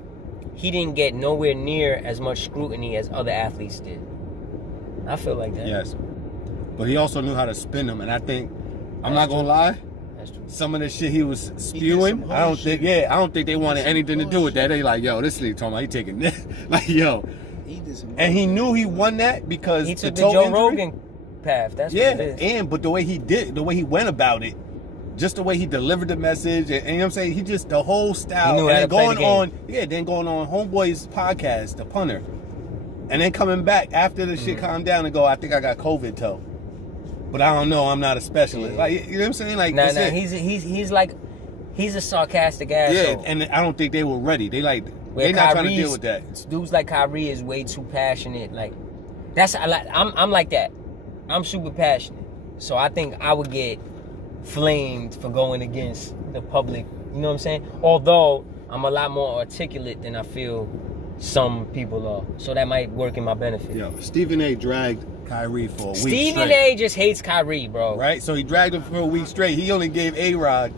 he didn't get nowhere near as much scrutiny as other athletes did? I feel like that. Yes, but he also knew how to spin them, and I think I'm not gonna lie. That's true. Some of the shit he was spewing, some I don't whole think. shit. Yeah, I don't think they wanted some anything to do with that. They like, yo, this league talking about he taking this, like, yo, He did some. and he knew he won that because He took the toe Joe injury. Rogan path. That's Yeah, what it is. and but the way he went about it, just the way he delivered the message, and you know what I'm saying, he just the whole style. He knew and how then to play the going game. on, then going on Homeboy's podcast, the punter, and then coming back after the shit calmed down and go, I think I got COVID toe, but I don't know, I'm not a specialist. Yeah. Like, you know what I'm saying? Like, Nah, that's it. he's a sarcastic asshole. Yeah, and I don't think they were ready. They like Where they not trying to Kyrie's- deal with that. Dudes like Kyrie is way too passionate. Like I'm like that. I'm super passionate. So I think I would get flamed for going against the public. You know what I'm saying? Although I'm a lot more articulate than I feel some people are. So that might work in my benefit. Yo, Stephen A. dragged Kyrie for a week Stephen straight. A. just hates Kyrie, bro. Right? So he dragged him for a week straight. He only gave A-Rod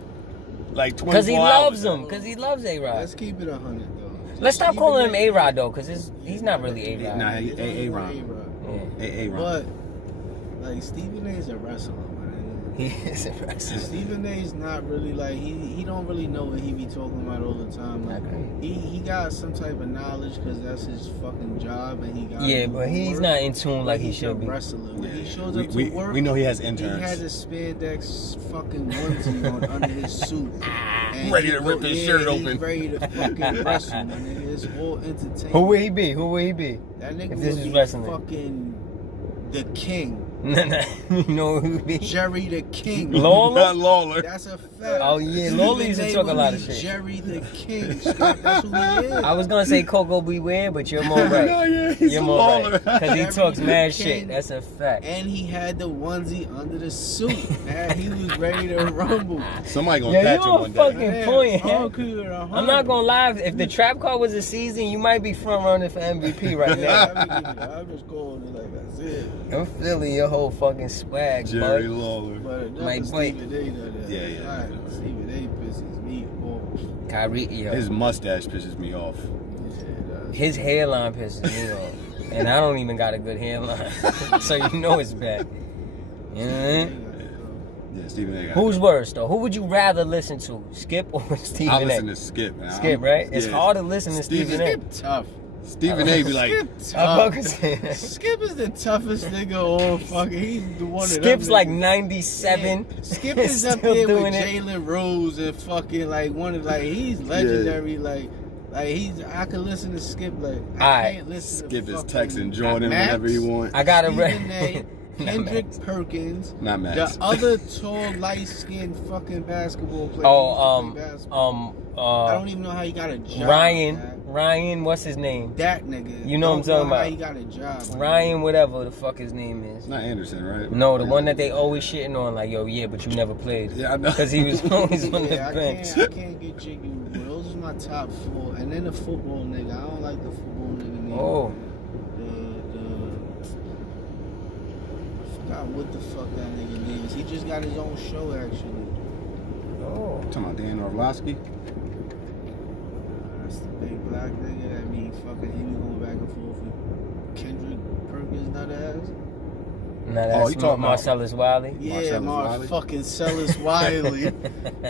like 24 Because he loves hours. him. Because he loves A-Rod. Let's keep it 100 though. Let's stop Keep calling it him A-Rod, though, because he's not really A-Rod. Nah, he A-Rod. Yeah. A-Rod. But like Stephen A's a wrestler, man. He is impressive. Stephen A's not really like he don't really know what he be talking about all the time. Like he got some type of knowledge because that's his fucking job, and he got Yeah, but he's not in tune like he should be. Wrestler. When he shows We- up we- to work, we know he has He had interns. a spandex fucking onesie on under his suit, and Ready to he rip his shirt he's open. ready to fucking wrestle, man. It's all entertainment. Who would he be? Who would he be? That nigga if this would is be wrestling? fucking the king. Nah, you know who he would be? Jerry the King. Lawler? Not Lawler. That's a fact. Oh, yeah, Stephen Lawler used to A. talk a would lot be of shit. Jerry the King. Scott, that's who he is. I was gonna say Coco Beware, but you're more right. No, yeah, he's You're a more Lawler. right. Because he Jerry talks the mad King. shit. That's a fact. And he had the onesie under the suit. And he was ready to rumble. Somebody gonna Yeah, catch you him on one fucking day. Man, point. all good, 100. I'm not gonna lie. If the trap car was a season, you might be front running for MVP right now. Yeah, I'm just calling it like that's it. I'm feeling your whole fucking swag, Jerry bud. Lawler. But My enough of boy. Stephen A. though, that- Yeah, yeah. Alright, Stephen A. pisses me off. Kyrie, yo. His mustache pisses me off. Yeah, His hairline pisses me off. And I don't even got a good hairline. So you know it's bad. You know what I mean? Yeah, Stephen A. Who's worse though? Who would you rather listen to, Skip or Stephen A? I listen to Skip, man. Skip, right? It's hard to listen to Stephen A. Skip tough. Stephen A. be like, Skip I tough. fucking say- Skip is the toughest nigga all fucking. He's the one. Skip's like 97. Skip is up Still there with doing it. Jalen Rose and fucking like one of like he's legendary. Like he's. I could listen to Skip like I can't listen Skip to is fucking texting Jordan Max, whenever he want. I got a Stephen A, red. Kendrick Perkins, Not Max. the other tall, light-skinned fucking basketball player. Oh, I don't even know how he got a job. man. Ryan, what's his name? That nigga. You know what I'm talking How about. he got a job. man. Ryan, whatever the fuck his name is. It's not Anderson, right? No, the one that they always shitting on, like, yo, yeah, but you never played. Yeah, I know. Because he was always on the I bench. can't get jiggy with it. Those are my top 4. And then the football nigga. I don't like the football nigga name. Oh, I forgot what the fuck that nigga name is. He just got his own show actually. oh. Talking about Dan Orlovsky. That's the big black nigga that be fucking he be going back and forth with Kendrick Perkins nut ass. Now that's you talking about- Marcellus Wiley? Yeah, Wiley? fucking Cellis Wiley.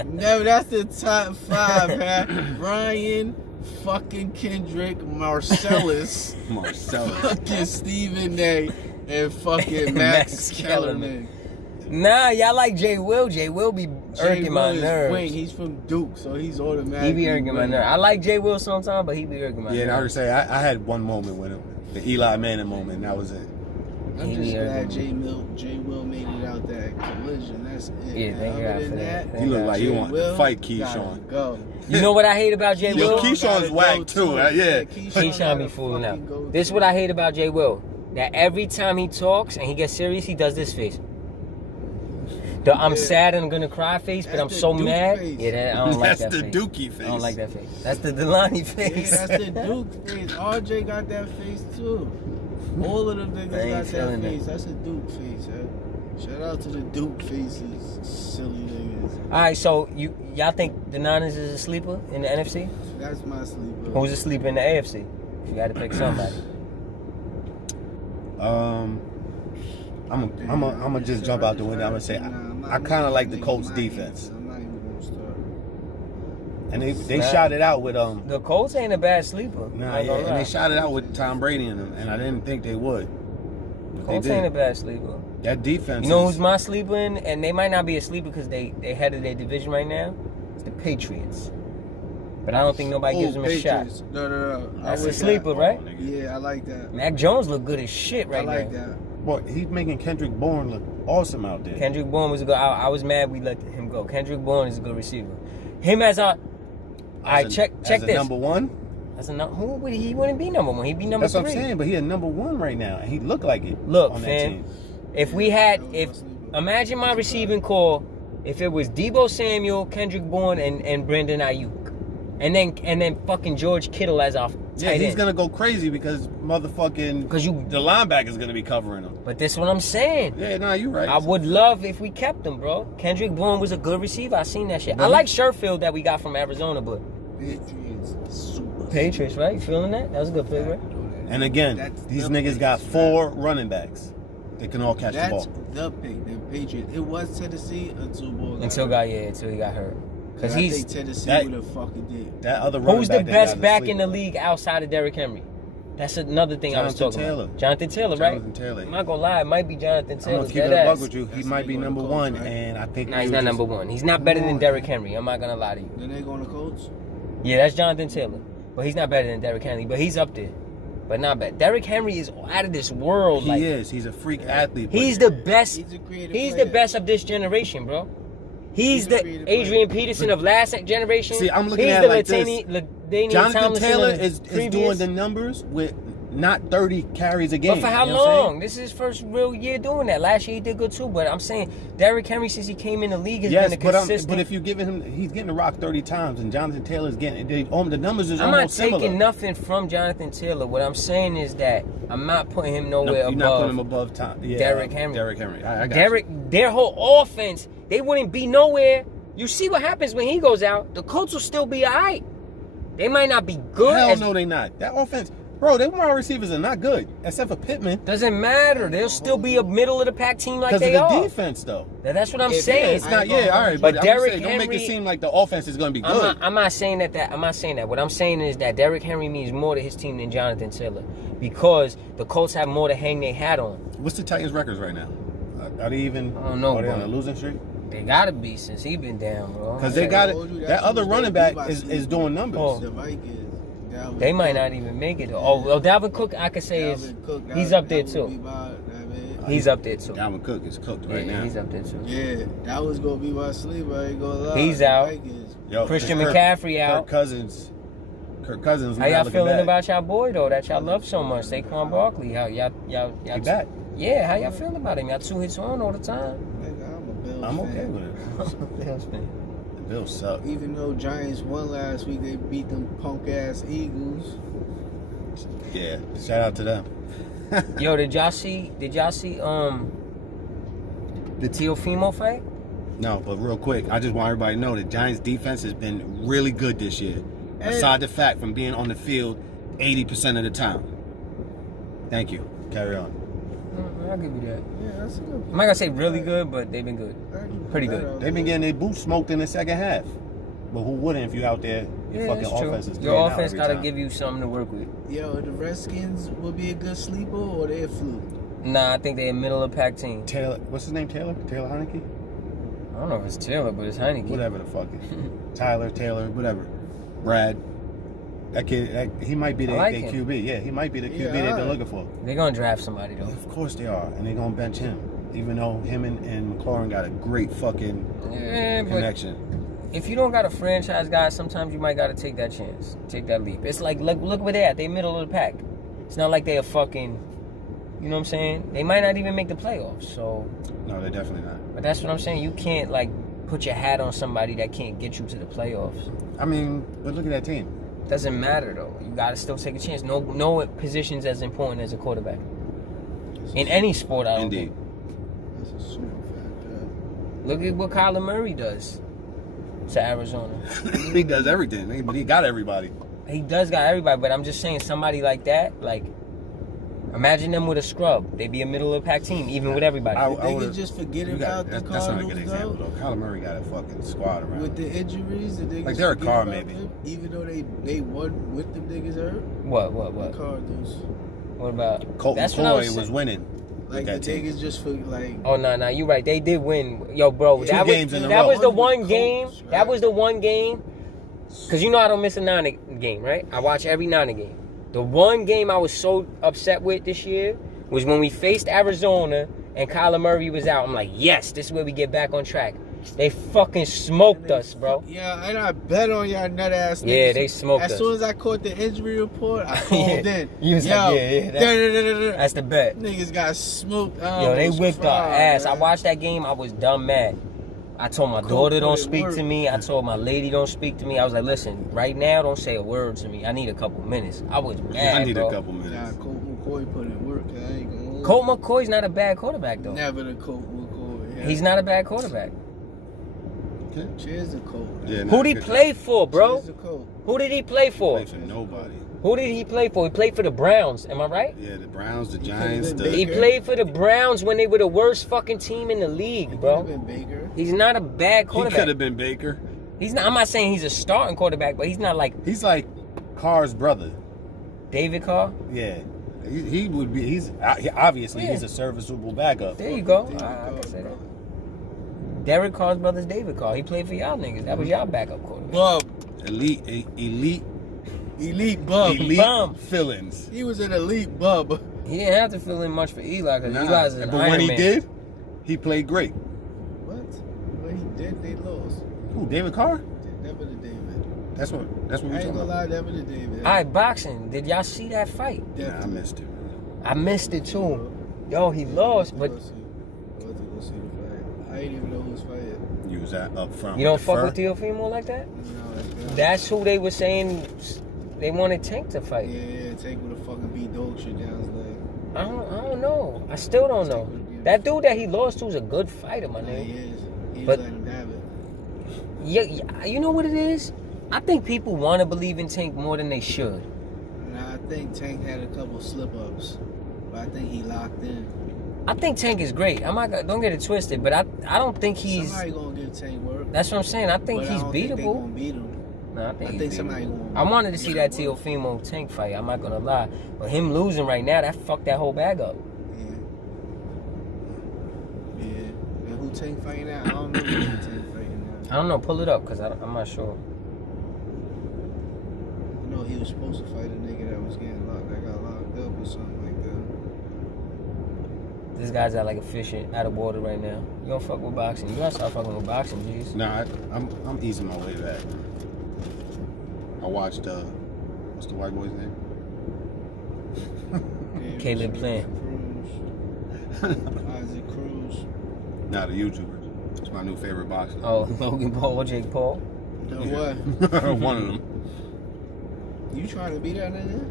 No, that's the top 5, man. Brian, fucking Kendrick, Marcellus, Marcellus. fucking Stephen A, and fucking Max Kellerman. Nah, y'all like Jay Will. Jay Will be irking my Will is nerves. Wing. He's from Duke, so he's automatically. He be irking my winning. nerves. I like Jay Will sometimes, but he be irking my Yeah, and I would nerves. say I had one moment with him, the Eli Manning moment, and that was it. I'm He just be glad irking Jay Will made it out that collision. That's it. Yeah, man. thank Other God than for that. He looked like he Jay wanted to Will fight gotta Keyshawn. Go. You know what I hate about Jay Yo, Will? Keyshawn's gotta whack go too, too. yeah. Keyshawn be gotta fooling fucking out. go This is too. what I hate about Jay Will. That every time he talks and he gets serious, he does this face. The I'm Yeah. sad and I'm gonna cry face, but That's I'm the so Duke mad. face. Yeah, I don't like That's that the face. Dookie face. I don't like that face. That's the Delani Yeah, face. that's the Duke face. RJ got that face too. All of them I niggas ain't got that feeling it. face. That's a Duke face, huh? Shout out to the Duke faces, silly niggas. All right, so y'all think the Niners is a sleeper in the NFC? That's my sleeper. Who's a sleeper in the AFC? You got to pick somebody. I'm gonna just jump out the window. I'm gonna say I kind of like the Colts defense, I'm not even gonna start. and they Nah. shot it out with The Colts ain't a bad sleeper. Nah, Ain't yeah, gonna and lie. they shot it out with Tom Brady in them, and I didn't think they would. But Colts they ain't a did. bad sleeper. That defense. You know is- who's my sleeper in? And they might not be a sleeper because they head of their division right now. It's the Patriots. But I don't think nobody gives them a shot. Patriots. No. That's I a like sleeper, that. right? Oh, nigga. Yeah, I like that. Mac Jones look good as shit right I like now. that. Boy, he's making Kendrick Bourne look awesome out there. Kendrick Bourne was a good. I was mad we let him go. Kendrick Bourne is a good receiver. Him as our. Alright, check as a this. number one. That's a who would he wouldn't be number one? He'd be number That's what I'm 3. saying. But he a number one right now, and he looked like it. Look, on that fam. team. If we had, That was if my sleeper. imagine my receiving core, if it was Debo Samuel, Kendrick Bourne, and Brandon Ayuk, and then fucking George Kittle as our Yeah, tight he's end. gonna go crazy because motherfucking Because you. the linebacker's gonna be covering him. But that's what I'm saying. Yeah, nah, you right. I would love if we kept him, bro. Kendrick Bourne was a good receiver. I seen that shit. But I he- like Sherfield that we got from Arizona, but Patriots, super. Patriots, right? You feeling that? That was a good pick, right? And again, That's these the niggas got Patriots, 4 running backs. They can all catch That's the ball. the pick, the Patriots. It was Tennessee until Ball got Until he got hurt. Because I he's think Tennessee that- would have fucking did. That other running who's back the they best got is back a in the sleeper. league outside of Derrick Henry? That's another thing I was Jonathan talking Taylor. about. Jonathan Taylor, right? Jonathan Taylor. I'm not gonna lie, it might be Jonathan I'm Taylor. gonna keep it a bug with you. He That's might the be nigga number on the Colts, 1, right? and I think Nah, we he's were not just- number 1. He's not better than on. Derrick Henry. I'm not gonna lie to you. Then they going to Colts. Yeah, that's Jonathan Taylor, but he's not better than Derrick Henry. But he's up there, but not bad. Derrick Henry is out of this world. He Like is. He's a freak athlete. but- he's the best. He's a creative He's player. the best of this generation, bro. He's He's a the creative Adrian Peterson of last generation. See, I'm looking he's at the it like this. LaDainian Jonathan Tomlinson Taylor of the is previous. doing the numbers with not 30 carries a game. But for how you know what I'm saying? long? This is his first real year doing that. Last year he did good too. But I'm saying Derrick Henry, since he came in the league, has Yes, been a but, consistent. but if you're giving him, he's getting the rock 30 times, and Jonathan Taylor's getting the numbers is I'm not almost taking similar. nothing from Jonathan Taylor. What I'm saying is that I'm not putting him No, nowhere you're not putting him above above time. Yeah, Derrick Henry. Derrick Henry. I got Derrick. Their whole offense, they wouldn't be nowhere. You see what happens when he goes out. The Colts will still be alright. They might not be you. good. Hell as- no, they not. That offense. Bro, their wide receivers are not good, except for Pittman. Doesn't matter. They'll still be a middle of the pack team like Because they of the are. defense, though. That's what I'm Yeah, saying. It's not, all right. But I'm Derrick saying, don't make Henry- it seem like the offense is going to be good. I'm not saying that. I'm not saying that. What I'm saying is that Derrick Henry means more to his team than Jonathan Taylor because the Colts have more to hang their hat on. What's the Titans' records right now? Are they even? I don't know, Are they on bro. a losing streak? They gotta be since he been down, bro. Because they got told you it. that That other shit was running gonna be back by is sleep. doing numbers. Oh. The Vikings. Dalvin They might Cook. not even make it. Oh, well, Dalvin Cook, I could say is Dalvin Cook, he's that- up there that too. would be my- that man. He's up there too. Dalvin Cook is cooked right Yeah, now. he's up there too. Yeah, that was gonna be my sleeper. I ain't gonna lie. He's The out. Vikings. Yo, Christian Kirk- McCaffrey out. Kirk Cousins. How y'all feeling about y'all boy though that y'all love so much, Saquon Barkley? How y'all He back. Yeah, how y'all feeling about him? Y'all 2 hits on all the time. Nigga, I'm a Bills I'm fan. okay with it. The Bills suck. Even though Giants won last week, they beat them punk ass Eagles. Yeah, shout out to them. Yo, did y'all see the Teofimo fight? No, but real quick, I just want everybody to know the Giants' defense has been really good this year. Aside the fact from being on the field 80% of the time. Thank you. Carry on. I'll give you that. Yeah, that's a good. I'm not gonna say really good, but they've been good. Pretty good. They've been getting their boots smoked in the second half. But who wouldn't if you out there? Your Yeah, fucking it's true. offense is Your throwing out offense every gotta time. give you something to work with. Yo, the Redskins will be a good sleeper or they a fluke? Nah, I think they're a middle of the pack team. Taylor, what's his name? Taylor Heineke? I don't know if it's Taylor, but it's Heineke. Whatever the fuck it. Tyler, Taylor, whatever. Brad. That kid, he might be I their like their him. QB. Yeah, he might be the QB Yeah, that they're alright. looking for. They're gonna draft somebody though. Of course they are. And they're going to bench him. Even though him and McLaurin got a great fucking Yeah, but connection. if you don't got a franchise guy, sometimes you might gotta take that chance, take that leap. It's like look where they at. They middle of the pack. It's not like they a fucking, you know what I'm saying? They might not even make the playoffs. So, No, they're definitely not. but that's what I'm saying. You can't like put your hat on somebody that can't get you to the playoffs. I mean, but look at that team. Doesn't matter though. You gotta still take a chance. No position's as important as a quarterback in any sport. I don't Indeed. think. That's a super factor. Look at what Kyler Murray does to Arizona. He does everything, but he got everybody. He does got everybody, but I'm just saying somebody like that, like imagine them with a scrub. They'd be a middle of the pack team, even with everybody. They could just forget about the That's not a good Cardinals, example, though. though. Kyler Murray got a fucking squad around. With the injuries, the niggas Like Derek forget Carr, about maybe. them, even though they won with them niggas hurt. What? The Cardinals. What about? Colt That's what I McCoy was saying. winning. Like with the that team. niggas just for like. Oh no, you right. They did win. Yo, bro, Two that games was in a that row. was the With one Colts, game. right? That was the one game. Cause you know I don't miss a Niner game, right? I watch every Niner game. The one game I was so upset with this year was when we faced Arizona and Kyler Murray was out. I'm like, yes, this is where we get back on track. They fucking smoked us, bro. Yeah, and I bet on y'all nut ass niggas. Yeah, they smoked As us. soon as I caught the injury report, I called in. You was like, yeah, that's the bet. Niggas got smoked. Yo, they whipped our ass. I Man. watched that game. I was dumb mad. I told my daughter don't speak to me. I told my lady don't speak to me. I was like, listen, right now don't say a word to me. I need a couple minutes. I was mad, I need bro. a couple Nah, minutes. Colt McCoy put in work. I ain't gonna hold Colt McCoy's not a bad quarterback though. Never the Colt McCoy. Yeah. He's not a bad quarterback. Cheers to Colt. Yeah, Who did he play for, bro? Cheers to Colt. Who did he play for? Play for nobody. Who did he play for? He played for the Browns. Am I right? Yeah, the Browns, the could've Giants, been He the. played for the Browns when they were the worst fucking team in the league, Could've bro. been Baker. He's not a bad He quarterback. could have been Baker. He's not. I'm not saying he's a starting quarterback, but he's not like He's like Carr's brother. David Carr. Yeah, he would be. Obviously Yeah. he's a serviceable backup. There you go. David I Carr, can say bro. that. Derek Carr's brother's David Carr. He played for y'all niggas. That was y'all backup quarterback. Bub. Elite Bub. Bum. fill-ins. He was an elite bub. He didn't have to fill in much for Eli because Nah, Eli's an but Iron when he Man. did, he played great. What? When he did, they lost. Who? David Carr? Never to David. That's what I we're ain't talking gonna about. lie, never to David. All right, boxing. Did y'all see that fight? Nah, I missed it. I missed it too. Yo, he lost, but I went to go see the fight. I didn't even know who was fighting. You was up front. you don't with the fuck fur. with Teofimo like that? No, like, That's who they were saying they wanted Tank to fight. yeah, Tank would have fucking beat dog shit down his leg. I don't know. I still don't know. That dude that he lost to is a good fighter, my Nah, nigga. he is. He But- let him have it. Yeah, you know what it is? I think people want to believe in Tank more than they should. Nah, I think Tank had a couple slip-ups, but I think he locked in. I think Tank is great. I'm not gonna, don't get it twisted, but I don't think he's. Somebody gonna give Tank work. That's what I'm saying. I think but he's I don't think they beatable. gonna beat him. No, I think somebody gonna. I wanted to see that Teofimo Tank fight. I'm not gonna lie, but him losing right now, that fucked that whole bag up. Yeah. And who Tank fighting now? I don't know who Tank fighting now. I don't know. Pull it up, cause I'm not sure. I know he was supposed to fight a nigga that was getting locked. That got locked up or something like that. This guy's out like a fish out of water right now. You don't fuck with boxing. You gotta start fucking with boxing, jeez. Nah, I'm easing my way back. I watched what's the white boy's name? Caleb Plant. Isaac Cruz. Nah, the YouTuber. It's my new favorite boxer. Oh, Logan Paul, Jake Paul. No, what? One of them. You trying to beat that nigga?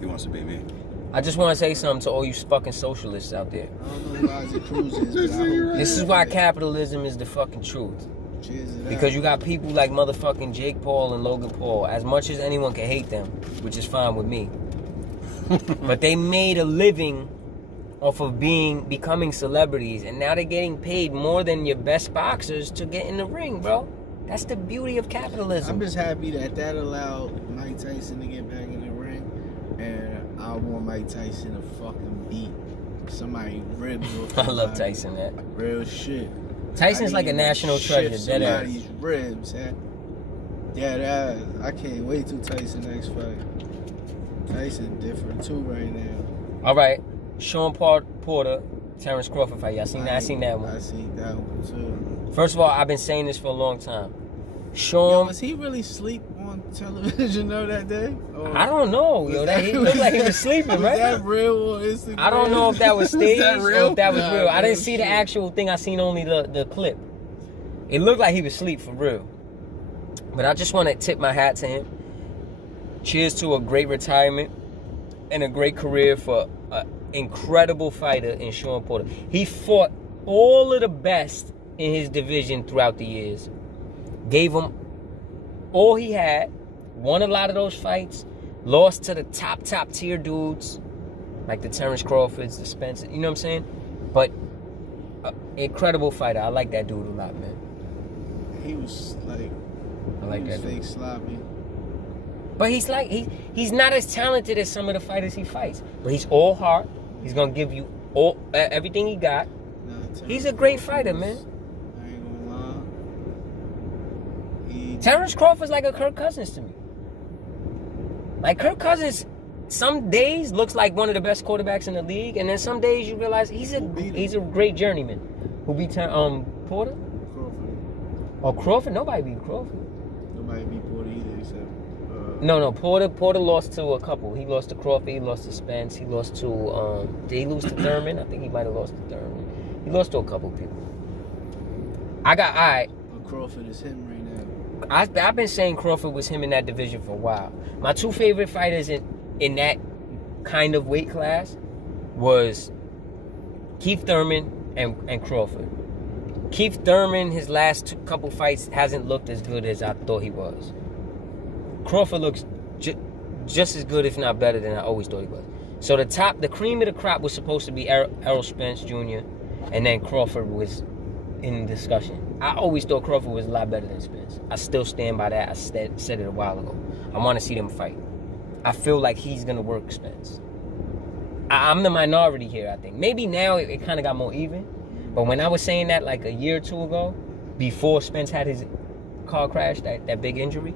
He wants to beat me. I just want to say something to all you fucking socialists out there. I don't know who Isaac Cruz is, but I hope This is why capitalism is the fucking truth. cheers to that. Because you got people like motherfucking Jake Paul and Logan Paul. As much as anyone can hate them, which is fine with me. But they made a living off of becoming celebrities, and now they're getting paid more than your best boxers to get in the ring, bro. That's the beauty of capitalism. I'm just happy that allowed Mike Tyson to get back in the ring, and I want Mike Tyson to fucking beat somebody ribs off. I love somebody. Tyson, that. Real shit. Tyson's like a national treasure, dead ass. Somebody's ribs, huh? Dead ass. I can't wait till Tyson next fight. Tyson different too right now. All right, Sean Porter, Terrence Crawford fight. Y'all seen that? I seen that one. I seen that one too. First of all, I've been saying this for a long time. Yo, Sean, was he really sleep on television though that day? Or I don't know, yo. He looked like he was sleeping, was right? that real on Instagram? I don't know if that was staged that or real? if that was Nah, real. I didn't see the shit. actual thing. I seen only the clip. It looked like he was asleep for real. But I just want to tip my hat to him. Cheers to a great retirement and a great career for an incredible fighter in Sean Porter. He fought all of the best in his division throughout the years. Gave him all he had. Won a lot of those fights. Lost to the top tier dudes. Like the Terrence Crawfords, the Spencer. You know what I'm saying? But incredible fighter. I like that dude a lot, man. He was like, I like he was that dude. fake sloppy. But he's like he's not as talented as some of the fighters he fights. But he's all heart. He's gonna give you all everything he got. He's a great fighter, man. I ain't gonna lie. Terrence Crawford's like a Kirk Cousins to me. Like Kirk Cousins, some days looks like one of the best quarterbacks in the league, and then some days you realize he's a great journeyman. Who beat Porter? Crawford. Oh, Crawford? Nobody beat Crawford. Nobody beat Porter either except. No. Porter lost to a couple. He lost to Crawford. He lost to Spence. He lost to. Did he lose to Thurman? I think he might have lost to Thurman. He lost to a couple people. All right. But Crawford is him right now. I've been saying Crawford was him in that division for a while. My two favorite fighters in that kind of weight class was Keith Thurman and Crawford. Keith Thurman, his last couple fights hasn't looked as good as I thought he was. Crawford looks just as good, if not better, than I always thought he was. So the cream of the crop was supposed to be Errol Spence Jr., and then Crawford was in discussion. I always thought Crawford was a lot better than Spence. I still stand by that. I said it a while ago. I want to see them fight. I feel like he's going to work Spence. I'm the minority here, I think. Maybe now it kind of got more even. But when I was saying that like a year or two ago, before Spence had his car crash, that big injury,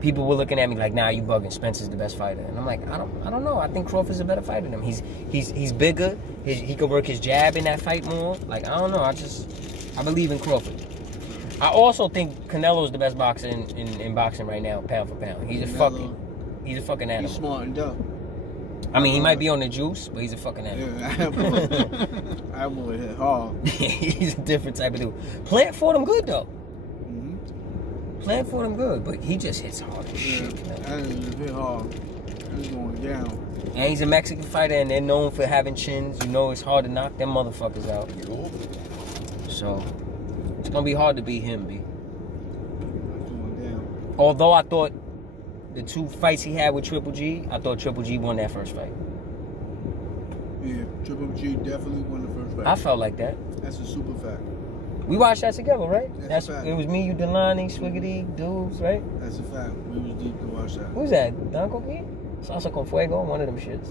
people were looking at me like, nah, you bugging. Spence is the best fighter. And I'm like, I don't know. I think Crawford's a better fighter than him. He's bigger. He could work his jab in that fight more. Like, I don't know. I believe in Crawford. I also think Canelo's the best boxer in boxing right now, pound for pound. He's a fucking animal. He's smartened up. I mean, he might be on the juice, but he's a fucking animal. Yeah, I boy hit hard. He's a different type of dude. Plant fought him good though. Plant fought him good, but he just hits hard as shit. That is hit hard. He's going down. And he's a Mexican fighter, and they're known for having chins. You know, it's hard to knock them motherfuckers out. So it's gonna be hard to beat him, B. Going down. Although I thought the two fights he had with Triple G, I thought Triple G won that first fight. Yeah, Triple G definitely won the first fight. I felt like that. That's a super fact. We watched that together, right? That's a fact. It was me, you, Delani, Swiggity, dudes, right? That's a fact. We was deep to watch that. Who's that? Danko P? Salsa con Fuego? One of them shits.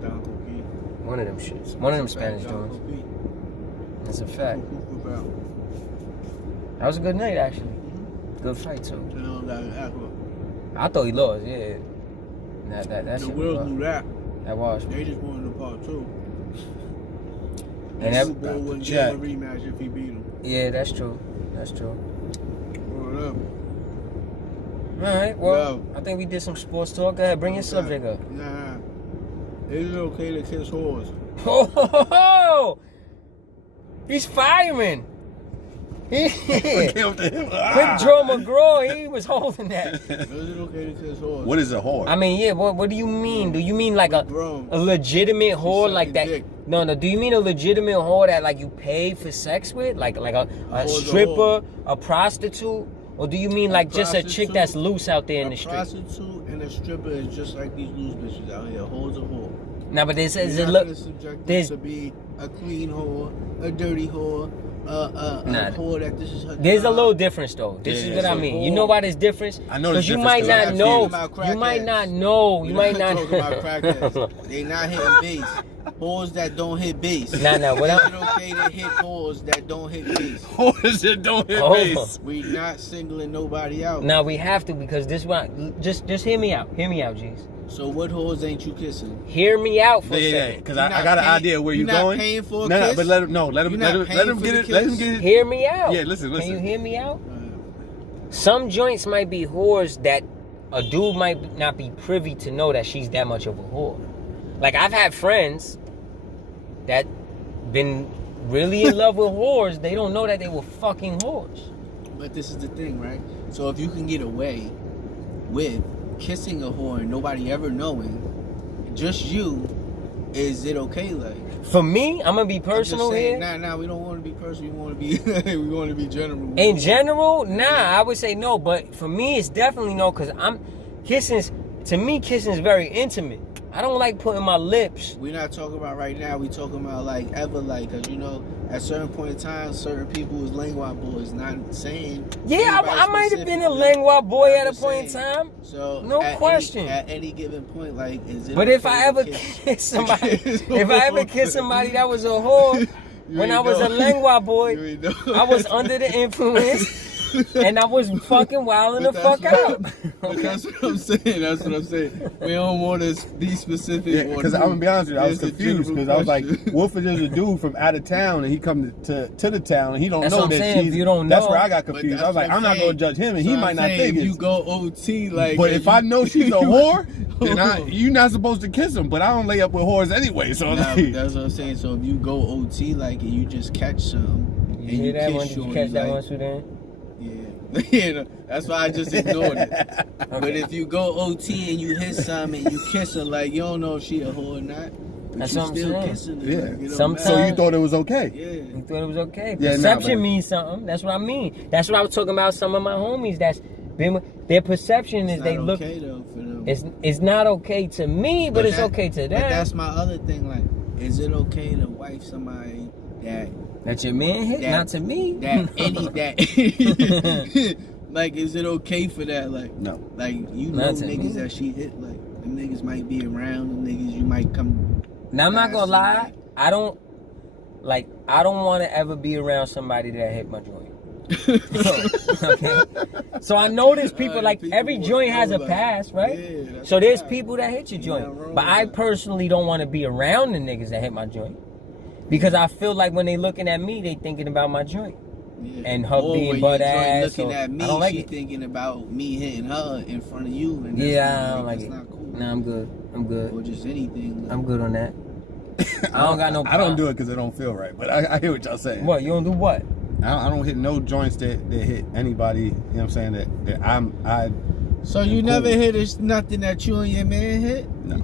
Donko P. One of them shits. One of them That's a fact, Spanish Donko joints. P. That's a fact. Whoop out. That was a good night, actually. Good fight, too. You know, that Aqua. I thought he lost, yeah. That The shit world was- knew that. That was. They just wanted a part two. And Super Bowl wouldn't give Jack. him a rematch if he beat him. Yeah, that's true. That's true. Word up. Alright, well, Yo. I think we did some sports talk. Go ahead, bring your subject up. Nah. Is it okay to kiss whores? Oh, he's firing. Quick Draw McGraw, he was holding that. Is it okay to kiss whores? What is a whore? I mean, yeah, what do you mean? Do you mean like a Grown. legitimate whore sucking like that? dick. No, do you mean a legitimate whore that like you pay for sex with? Like a whore's a stripper, whore. a prostitute? Or do you mean like just a chick prostitute- that's loose out there in A the street? prostitute and a stripper is just like these loose bitches out here. Whore's a whore. Now, but this is You're it not look. gonna subject there's- them to be a clean whore, a dirty whore, a Nah. whore that this is her There's a job. little difference though. This Yeah, is what I it's a mean. You whore. know why there's difference? I know there's Because you difference might 'cause not I'm know. talking about You might crackheads. not know. You We're might not not. talking about crackheads. They not hitting bass. Whores that don't hit bass. Nah. What Is I'm, it okay to hit whores that don't hit bass? Whores that don't hit Oh. base. We not singling nobody out. now we have to because this one. Just hear me out. Hear me out, G's. So what whores ain't you kissing? Hear me out for a Yeah, second. because You're I not got an paying- idea where you're you're not going. paying for a no, kiss? but let him You're not let him paying get for the it. Let him kiss? get it. Hear me out. Yeah, listen. Can you hear me out? Uh, Some joints might be whores that a dude might not be privy to know that she's that much of a whore. Like I've had friends that been really in love with whores. They don't know that they were fucking whores. But this is the thing, right? So if you can get away with kissing a whore and nobody ever knowing, just you, is it okay? Like For me, I'm gonna be I'm just personal saying, here. Nah, we don't want to be personal. We want to be we want to be general. In general, nah, I would say no. But for me, it's definitely no, because to me, kissing is very intimate. I don't like putting my lips. We're not talking about right now. We talking about like ever, like, cause you know, at certain point in time, certain people was lengua boys. Not saying. Yeah, anybody I might have been a specifically. lengua boy I'm at a just point in saying. time. So No at question. at any given point, like, is it? But okay if I to ever kiss? kiss somebody, if I ever kiss somebody that was a whore, You when ain't I was know. a lengua boy, You ain't know. I was under the influence. And I was fucking wilding the But fuck that's out. But that's what I'm saying. That's what I'm saying. We don't want to be specific. Yeah, because I'm gonna be honest with you, I was It's a confused general because I was like, question. what if there's a dude from out of town and he come to the town and he don't That's know what I'm that saying, she's. if you don't That's know. where I got But confused. that's I was like, what I'm not saying. gonna judge him and So he I'm might not saying, think if you it's. go OT, like. But if I know she's a whore, then Oh. you're not supposed to kiss him. But I don't lay up with whores anyway, so Nah, like, but that's what I'm saying. So if you go OT, like, and you just catch some, and You hear that one? kiss Did you shorty, catch that like, one, Sudan? Yeah, you know, that's why I just ignored it. But if you go OT and you hit some and you kiss her, like, you don't know if she a whore or not. But That's you what I'm still saying. kissing her. Yeah. Like, it don't Sometimes- matter. so you thought it was okay? Yeah. You thought it was okay. Yeah, nah, Perception but- means something. That's what I mean. That's what I was talking about. Some of my homies that's been their perception It's is they not look. okay though for them. It's not okay to me, but it's that- okay to But them. that's my other thing. Like, is it okay to wife somebody That your man hit, that- not to me. that like, is it okay for that? Like, No. like you know Not to niggas me. that she hit. Like, them niggas might be around. Them niggas you might come. Now I'm not gonna Nah, lie. I don't want to ever be around somebody that hit my joint. Okay. So I know there's people like People every would joint has know a about past, right? Yeah, that's So there's right. people that hit your You're not joint, wrong but with I that. personally don't want to be around the niggas that hit my joint because I feel like when they looking at me, they thinking about my joint. Yeah. And her Or being when butt your joint ass, looking or- at me, I don't like she it. thinking about me hitting her in front of you. And that's Yeah, not, I don't like that's it. not cool. Nah, I'm good. I'm good. Or just anything. Like, I'm good on that. I don't got no. I don't do it because it don't feel right. But I hear what y'all saying. What, you don't do what? I don't hit no joints that hit anybody. You know what I'm saying? That I So you Cool. never hit nothing that you and your man hit? no.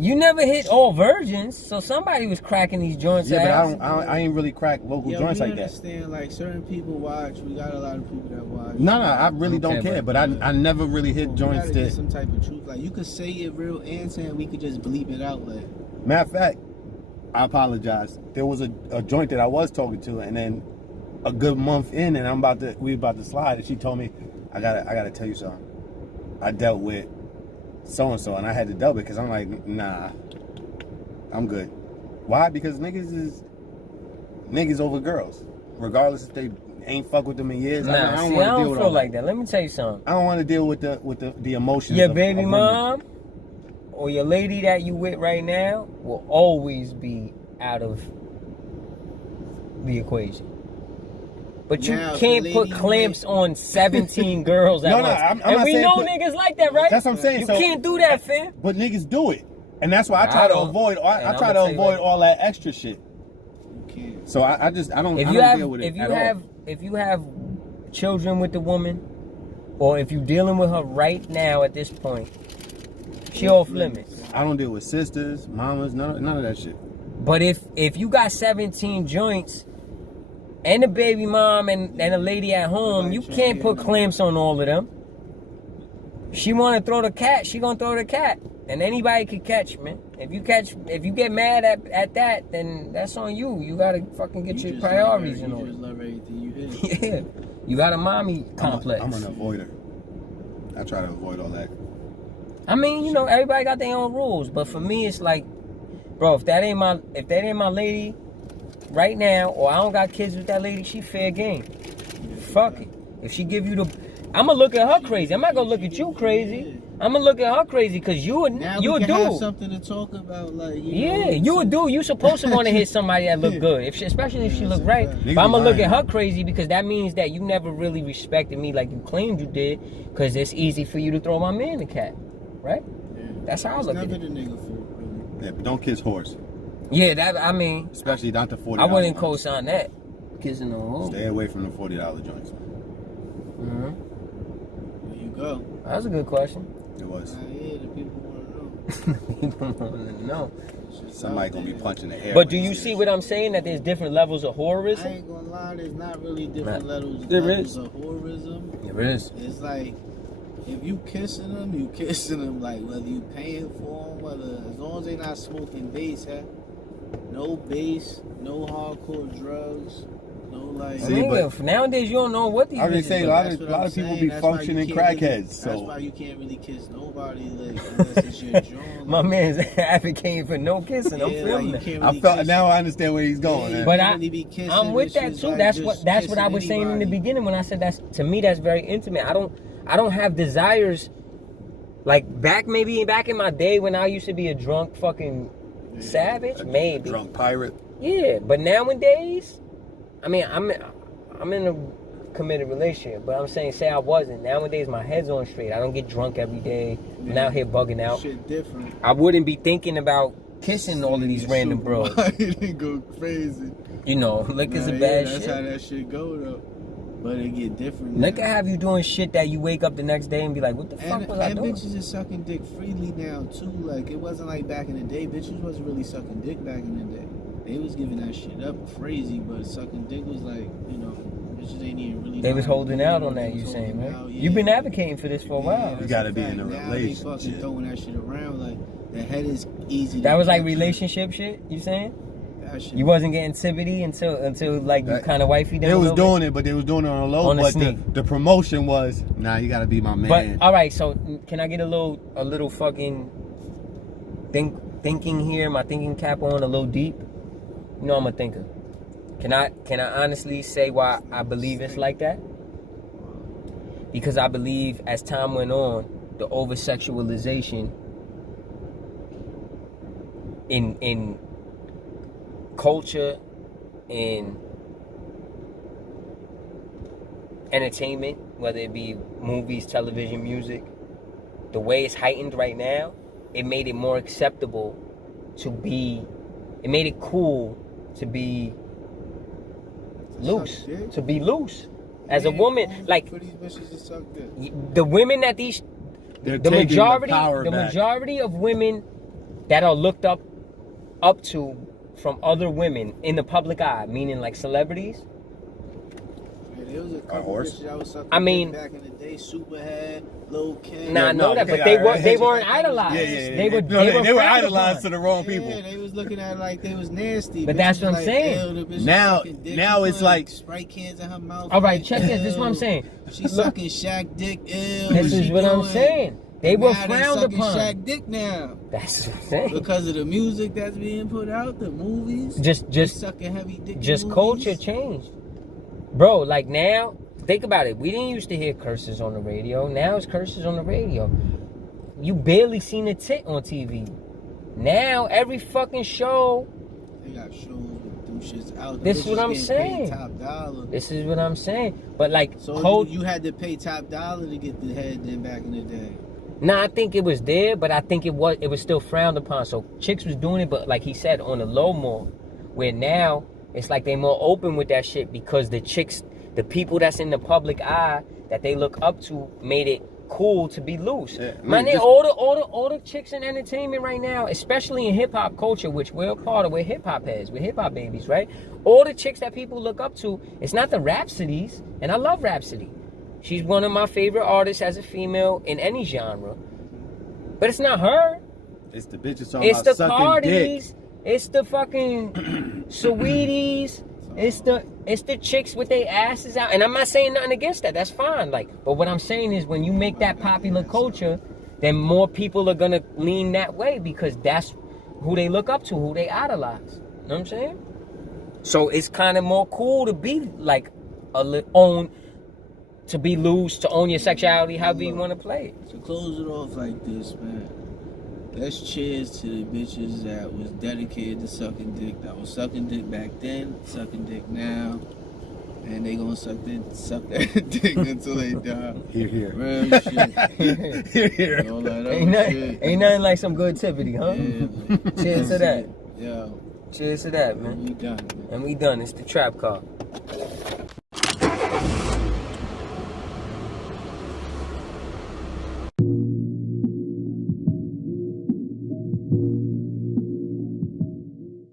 You never hit all virgins, so somebody was cracking these joints. Yeah, but I ain't really crack local joints like that. Understand, like certain people watch. We got a lot of people that watch. No, I really don't care. But I never really hit joints gotta get that. some type of truth. Like you could say it real answer, and we could just bleep it out. Like Matter of fact, I apologize. There was a joint that I was talking to, and then a good month in, and we about to slide, and she told me, I gotta tell you something. I dealt with so and so, and I had to double it because I'm like, nah, I'm good. Why? Because niggas is niggas over girls, regardless if they ain't fuck with them in years. Nah, I don't see, want I to deal don't with feel all like that. that. Let me tell you something. I don't want to deal with the emotions. Your of baby women. mom or your lady that you with right now will always be out of the equation. But you Now, can't the put lady clamps on 17 girls at No, once. I'm and not we saying know put- niggas like that, right? That's what I'm saying. You So- can't do that, fam. But niggas do it, and that's why I I try to don't. avoid. And I I'm try to gonna tell you avoid right. all that extra shit. you can't. So I don't. If I you don't have, deal with it if you at have, all. if you have children with the woman, or if you dealing with her right now at this point, she off limits. I don't deal with sisters, mamas, none of that shit. But if you got 17 joints and a baby mom and a lady at home, you can't put clamps on all of them. She want to throw the cat, she gonna throw the cat, and anybody can catch, man. If you get mad at that, then that's on you. You gotta fucking get your priorities in You order. just love everything you hit. Yeah, you got a mommy complex. I'm an avoider. I try to avoid all that. I mean, you know, everybody got their own rules, but for me, it's like, bro, if that ain't my lady right now, or I don't got kids with that lady, she fair game. Fuck it. If she give you I'ma look at her crazy. I'm not gonna look at you crazy. I'ma look at her crazy because you a Now you we a can have dude. something to talk about, like Yeah, you a dude. You supposed to want to hit somebody that look good, especially if she look right. Niggas But I'ma be look at lying. her crazy because that means that you never really respected me like you claimed you did. Because it's easy for you to throw my man the cat, right? That's how I look at Never it. the nigga for really. Yeah, but don't kiss horse, Yeah, that I mean, especially not the $40. I wouldn't joints. co-sign that. Kissing no hoe. Stay away from the $40 joints. Mm-hmm. There you go. That's a good question. It was. Yeah, the people want to know. You don't want to know. Somebody gonna be punching the air. But do you see what I'm saying? That there's different levels of I horrorism. ain't gonna lie, there's not really different levels There is. of horrorism. There is. It's like, if you kissing them, you kissing them, like whether you paying for them, whether, as long as they not smoking bass, huh? No bass, no hardcore drugs, no like. See, Nigga, nowadays you don't know what these I was bitches saying, do. a lot That's of what I'm people saying. be That's why you functioning can't really- crackheads. That's So why you can't really kiss nobody, like, unless it's your joint. My man's advocating for no kissing. I'm Yeah, like, feeling you that. can't I really felt kiss- now I understand where he's going. Yeah, man. But you I- can't really be kissing I'm with that bitches, too. like, That's just what I was kissing saying in the anybody. beginning when I said that's, to me, that's very intimate. I don't have desires like back in my day when I used to be a drunk fucking savage, maybe. Drunk pirate. Yeah, but nowadays, I mean, I'm in a committed relationship, but I'm saying, say I wasn't. Nowadays, my head's on straight. I don't get drunk every day. I'm out here bugging out. Shit different. I wouldn't be thinking about kissing all of these random bros. Why you didn't go crazy? You know, liquor's a Nah, bad yeah, that's shit. how that shit go though. But it get different. Liquor now. have you doing shit that you wake up the next day and be like, what the fuck was I and doing? bitches is sucking dick freely now too. Like it wasn't like back in the day. Bitches wasn't really sucking dick back in the day. They was giving that shit up crazy, but sucking dick was like, you know, bitches ain't even really. They was know how to holding do it. out on They that, was you saying, holding man? out, You've been yeah. advocating for this for a while. that's You gotta a be fact. in a Now they relationship. fucking throwing that shit around like the head is easy. That to was like capture. relationship shit, you saying? That shit. You wasn't getting tibbity until like you That- kind of wifey them They a was little bit? doing it, but they was doing it on a low. On the But sneak. the promotion was, nah, you gotta be my man. But all right, so can I get a little fucking thinking here? My thinking cap on a little deep. You know I'm a thinker. Can I honestly say why I believe it's like that? Because I believe as time went on, the over sexualization in culture, in entertainment, whether it be movies, television, music, the way it's heightened right now, it made it more acceptable to be, it made it cool to be loose, dick? to be loose. As a Yeah, woman, cool like for these bitches to suck dick. the women that these, They're the taking majority, the power the back. majority of women that are looked up to from other women in the public eye, meaning like celebrities. There was a couple horse? bitches I was sucking I mean- back in the day, Superhead, Lil Kim. Nah, I know that, but okay, they all right. weren't idolized. Yeah. They were frowned idolized to upon. the wrong people. Yeah, they was looking at it like they was nasty. But Bitches that's what I'm like, saying. "Ew, the bitch is Now- sucking dick. now She it's putting like- Sprite cans in her mouth. All right, like, check this. This is what I'm ew. saying. She's Look. sucking Shaq dick. Ew. This is she what I'm doing? saying. They were Now frowned sucking upon. Shaq dick now That's what I'm saying. because of the music that's being put out, the movies. Just They sucking heavy dick. in just movies. culture changed, bro. Like now, think about it. We didn't used to hear curses on the radio. Now it's curses on the radio. You barely seen a tit on TV. Now every fucking show. They got shows with them shits out. This is what Bitches I'm getting saying. paid Top dollar. This is what I'm saying. But like, So you had to pay top dollar to get the head then back in the day. Nah, I think it was there, but I think it was still frowned upon. So chicks was doing it, but like he said, on the low more. Where now it's like they more open with that shit because the chicks, the people that's in the public eye that they look up to, made it cool to be loose. Yeah, Man, just- all the chicks in entertainment right now, especially in hip hop culture, which we're a part of, we're hip hop heads, we're hip hop babies, right? All the chicks that people look up to, it's not the Rhapsodies, and I love Rhapsody. She's one of my favorite artists as a female in any genre. But it's not her. It's the bitches talking It's about the sucking dick. Cardis. It's the fucking Sweeties. It's the chicks with their asses out. And I'm not saying nothing against that. That's fine. Like, but what I'm saying is when you make that popular culture, then more people are gonna lean that way because that's who they look up to, who they idolize. You know what I'm saying? So it's kind of more cool to be like to be loose, to own your sexuality, however you want to play it. To close it off like this, man. Let's cheers to the bitches that was dedicated to sucking dick, that was sucking dick back then, sucking dick now, and they gonna suck their dick until they die. Here. Real shit. Here. All that other Ain't nothing like some good tippity, huh? Yeah, man. Cheers to that. Yo, Cheers to that, man. we done, man. And we done. It's the trap car.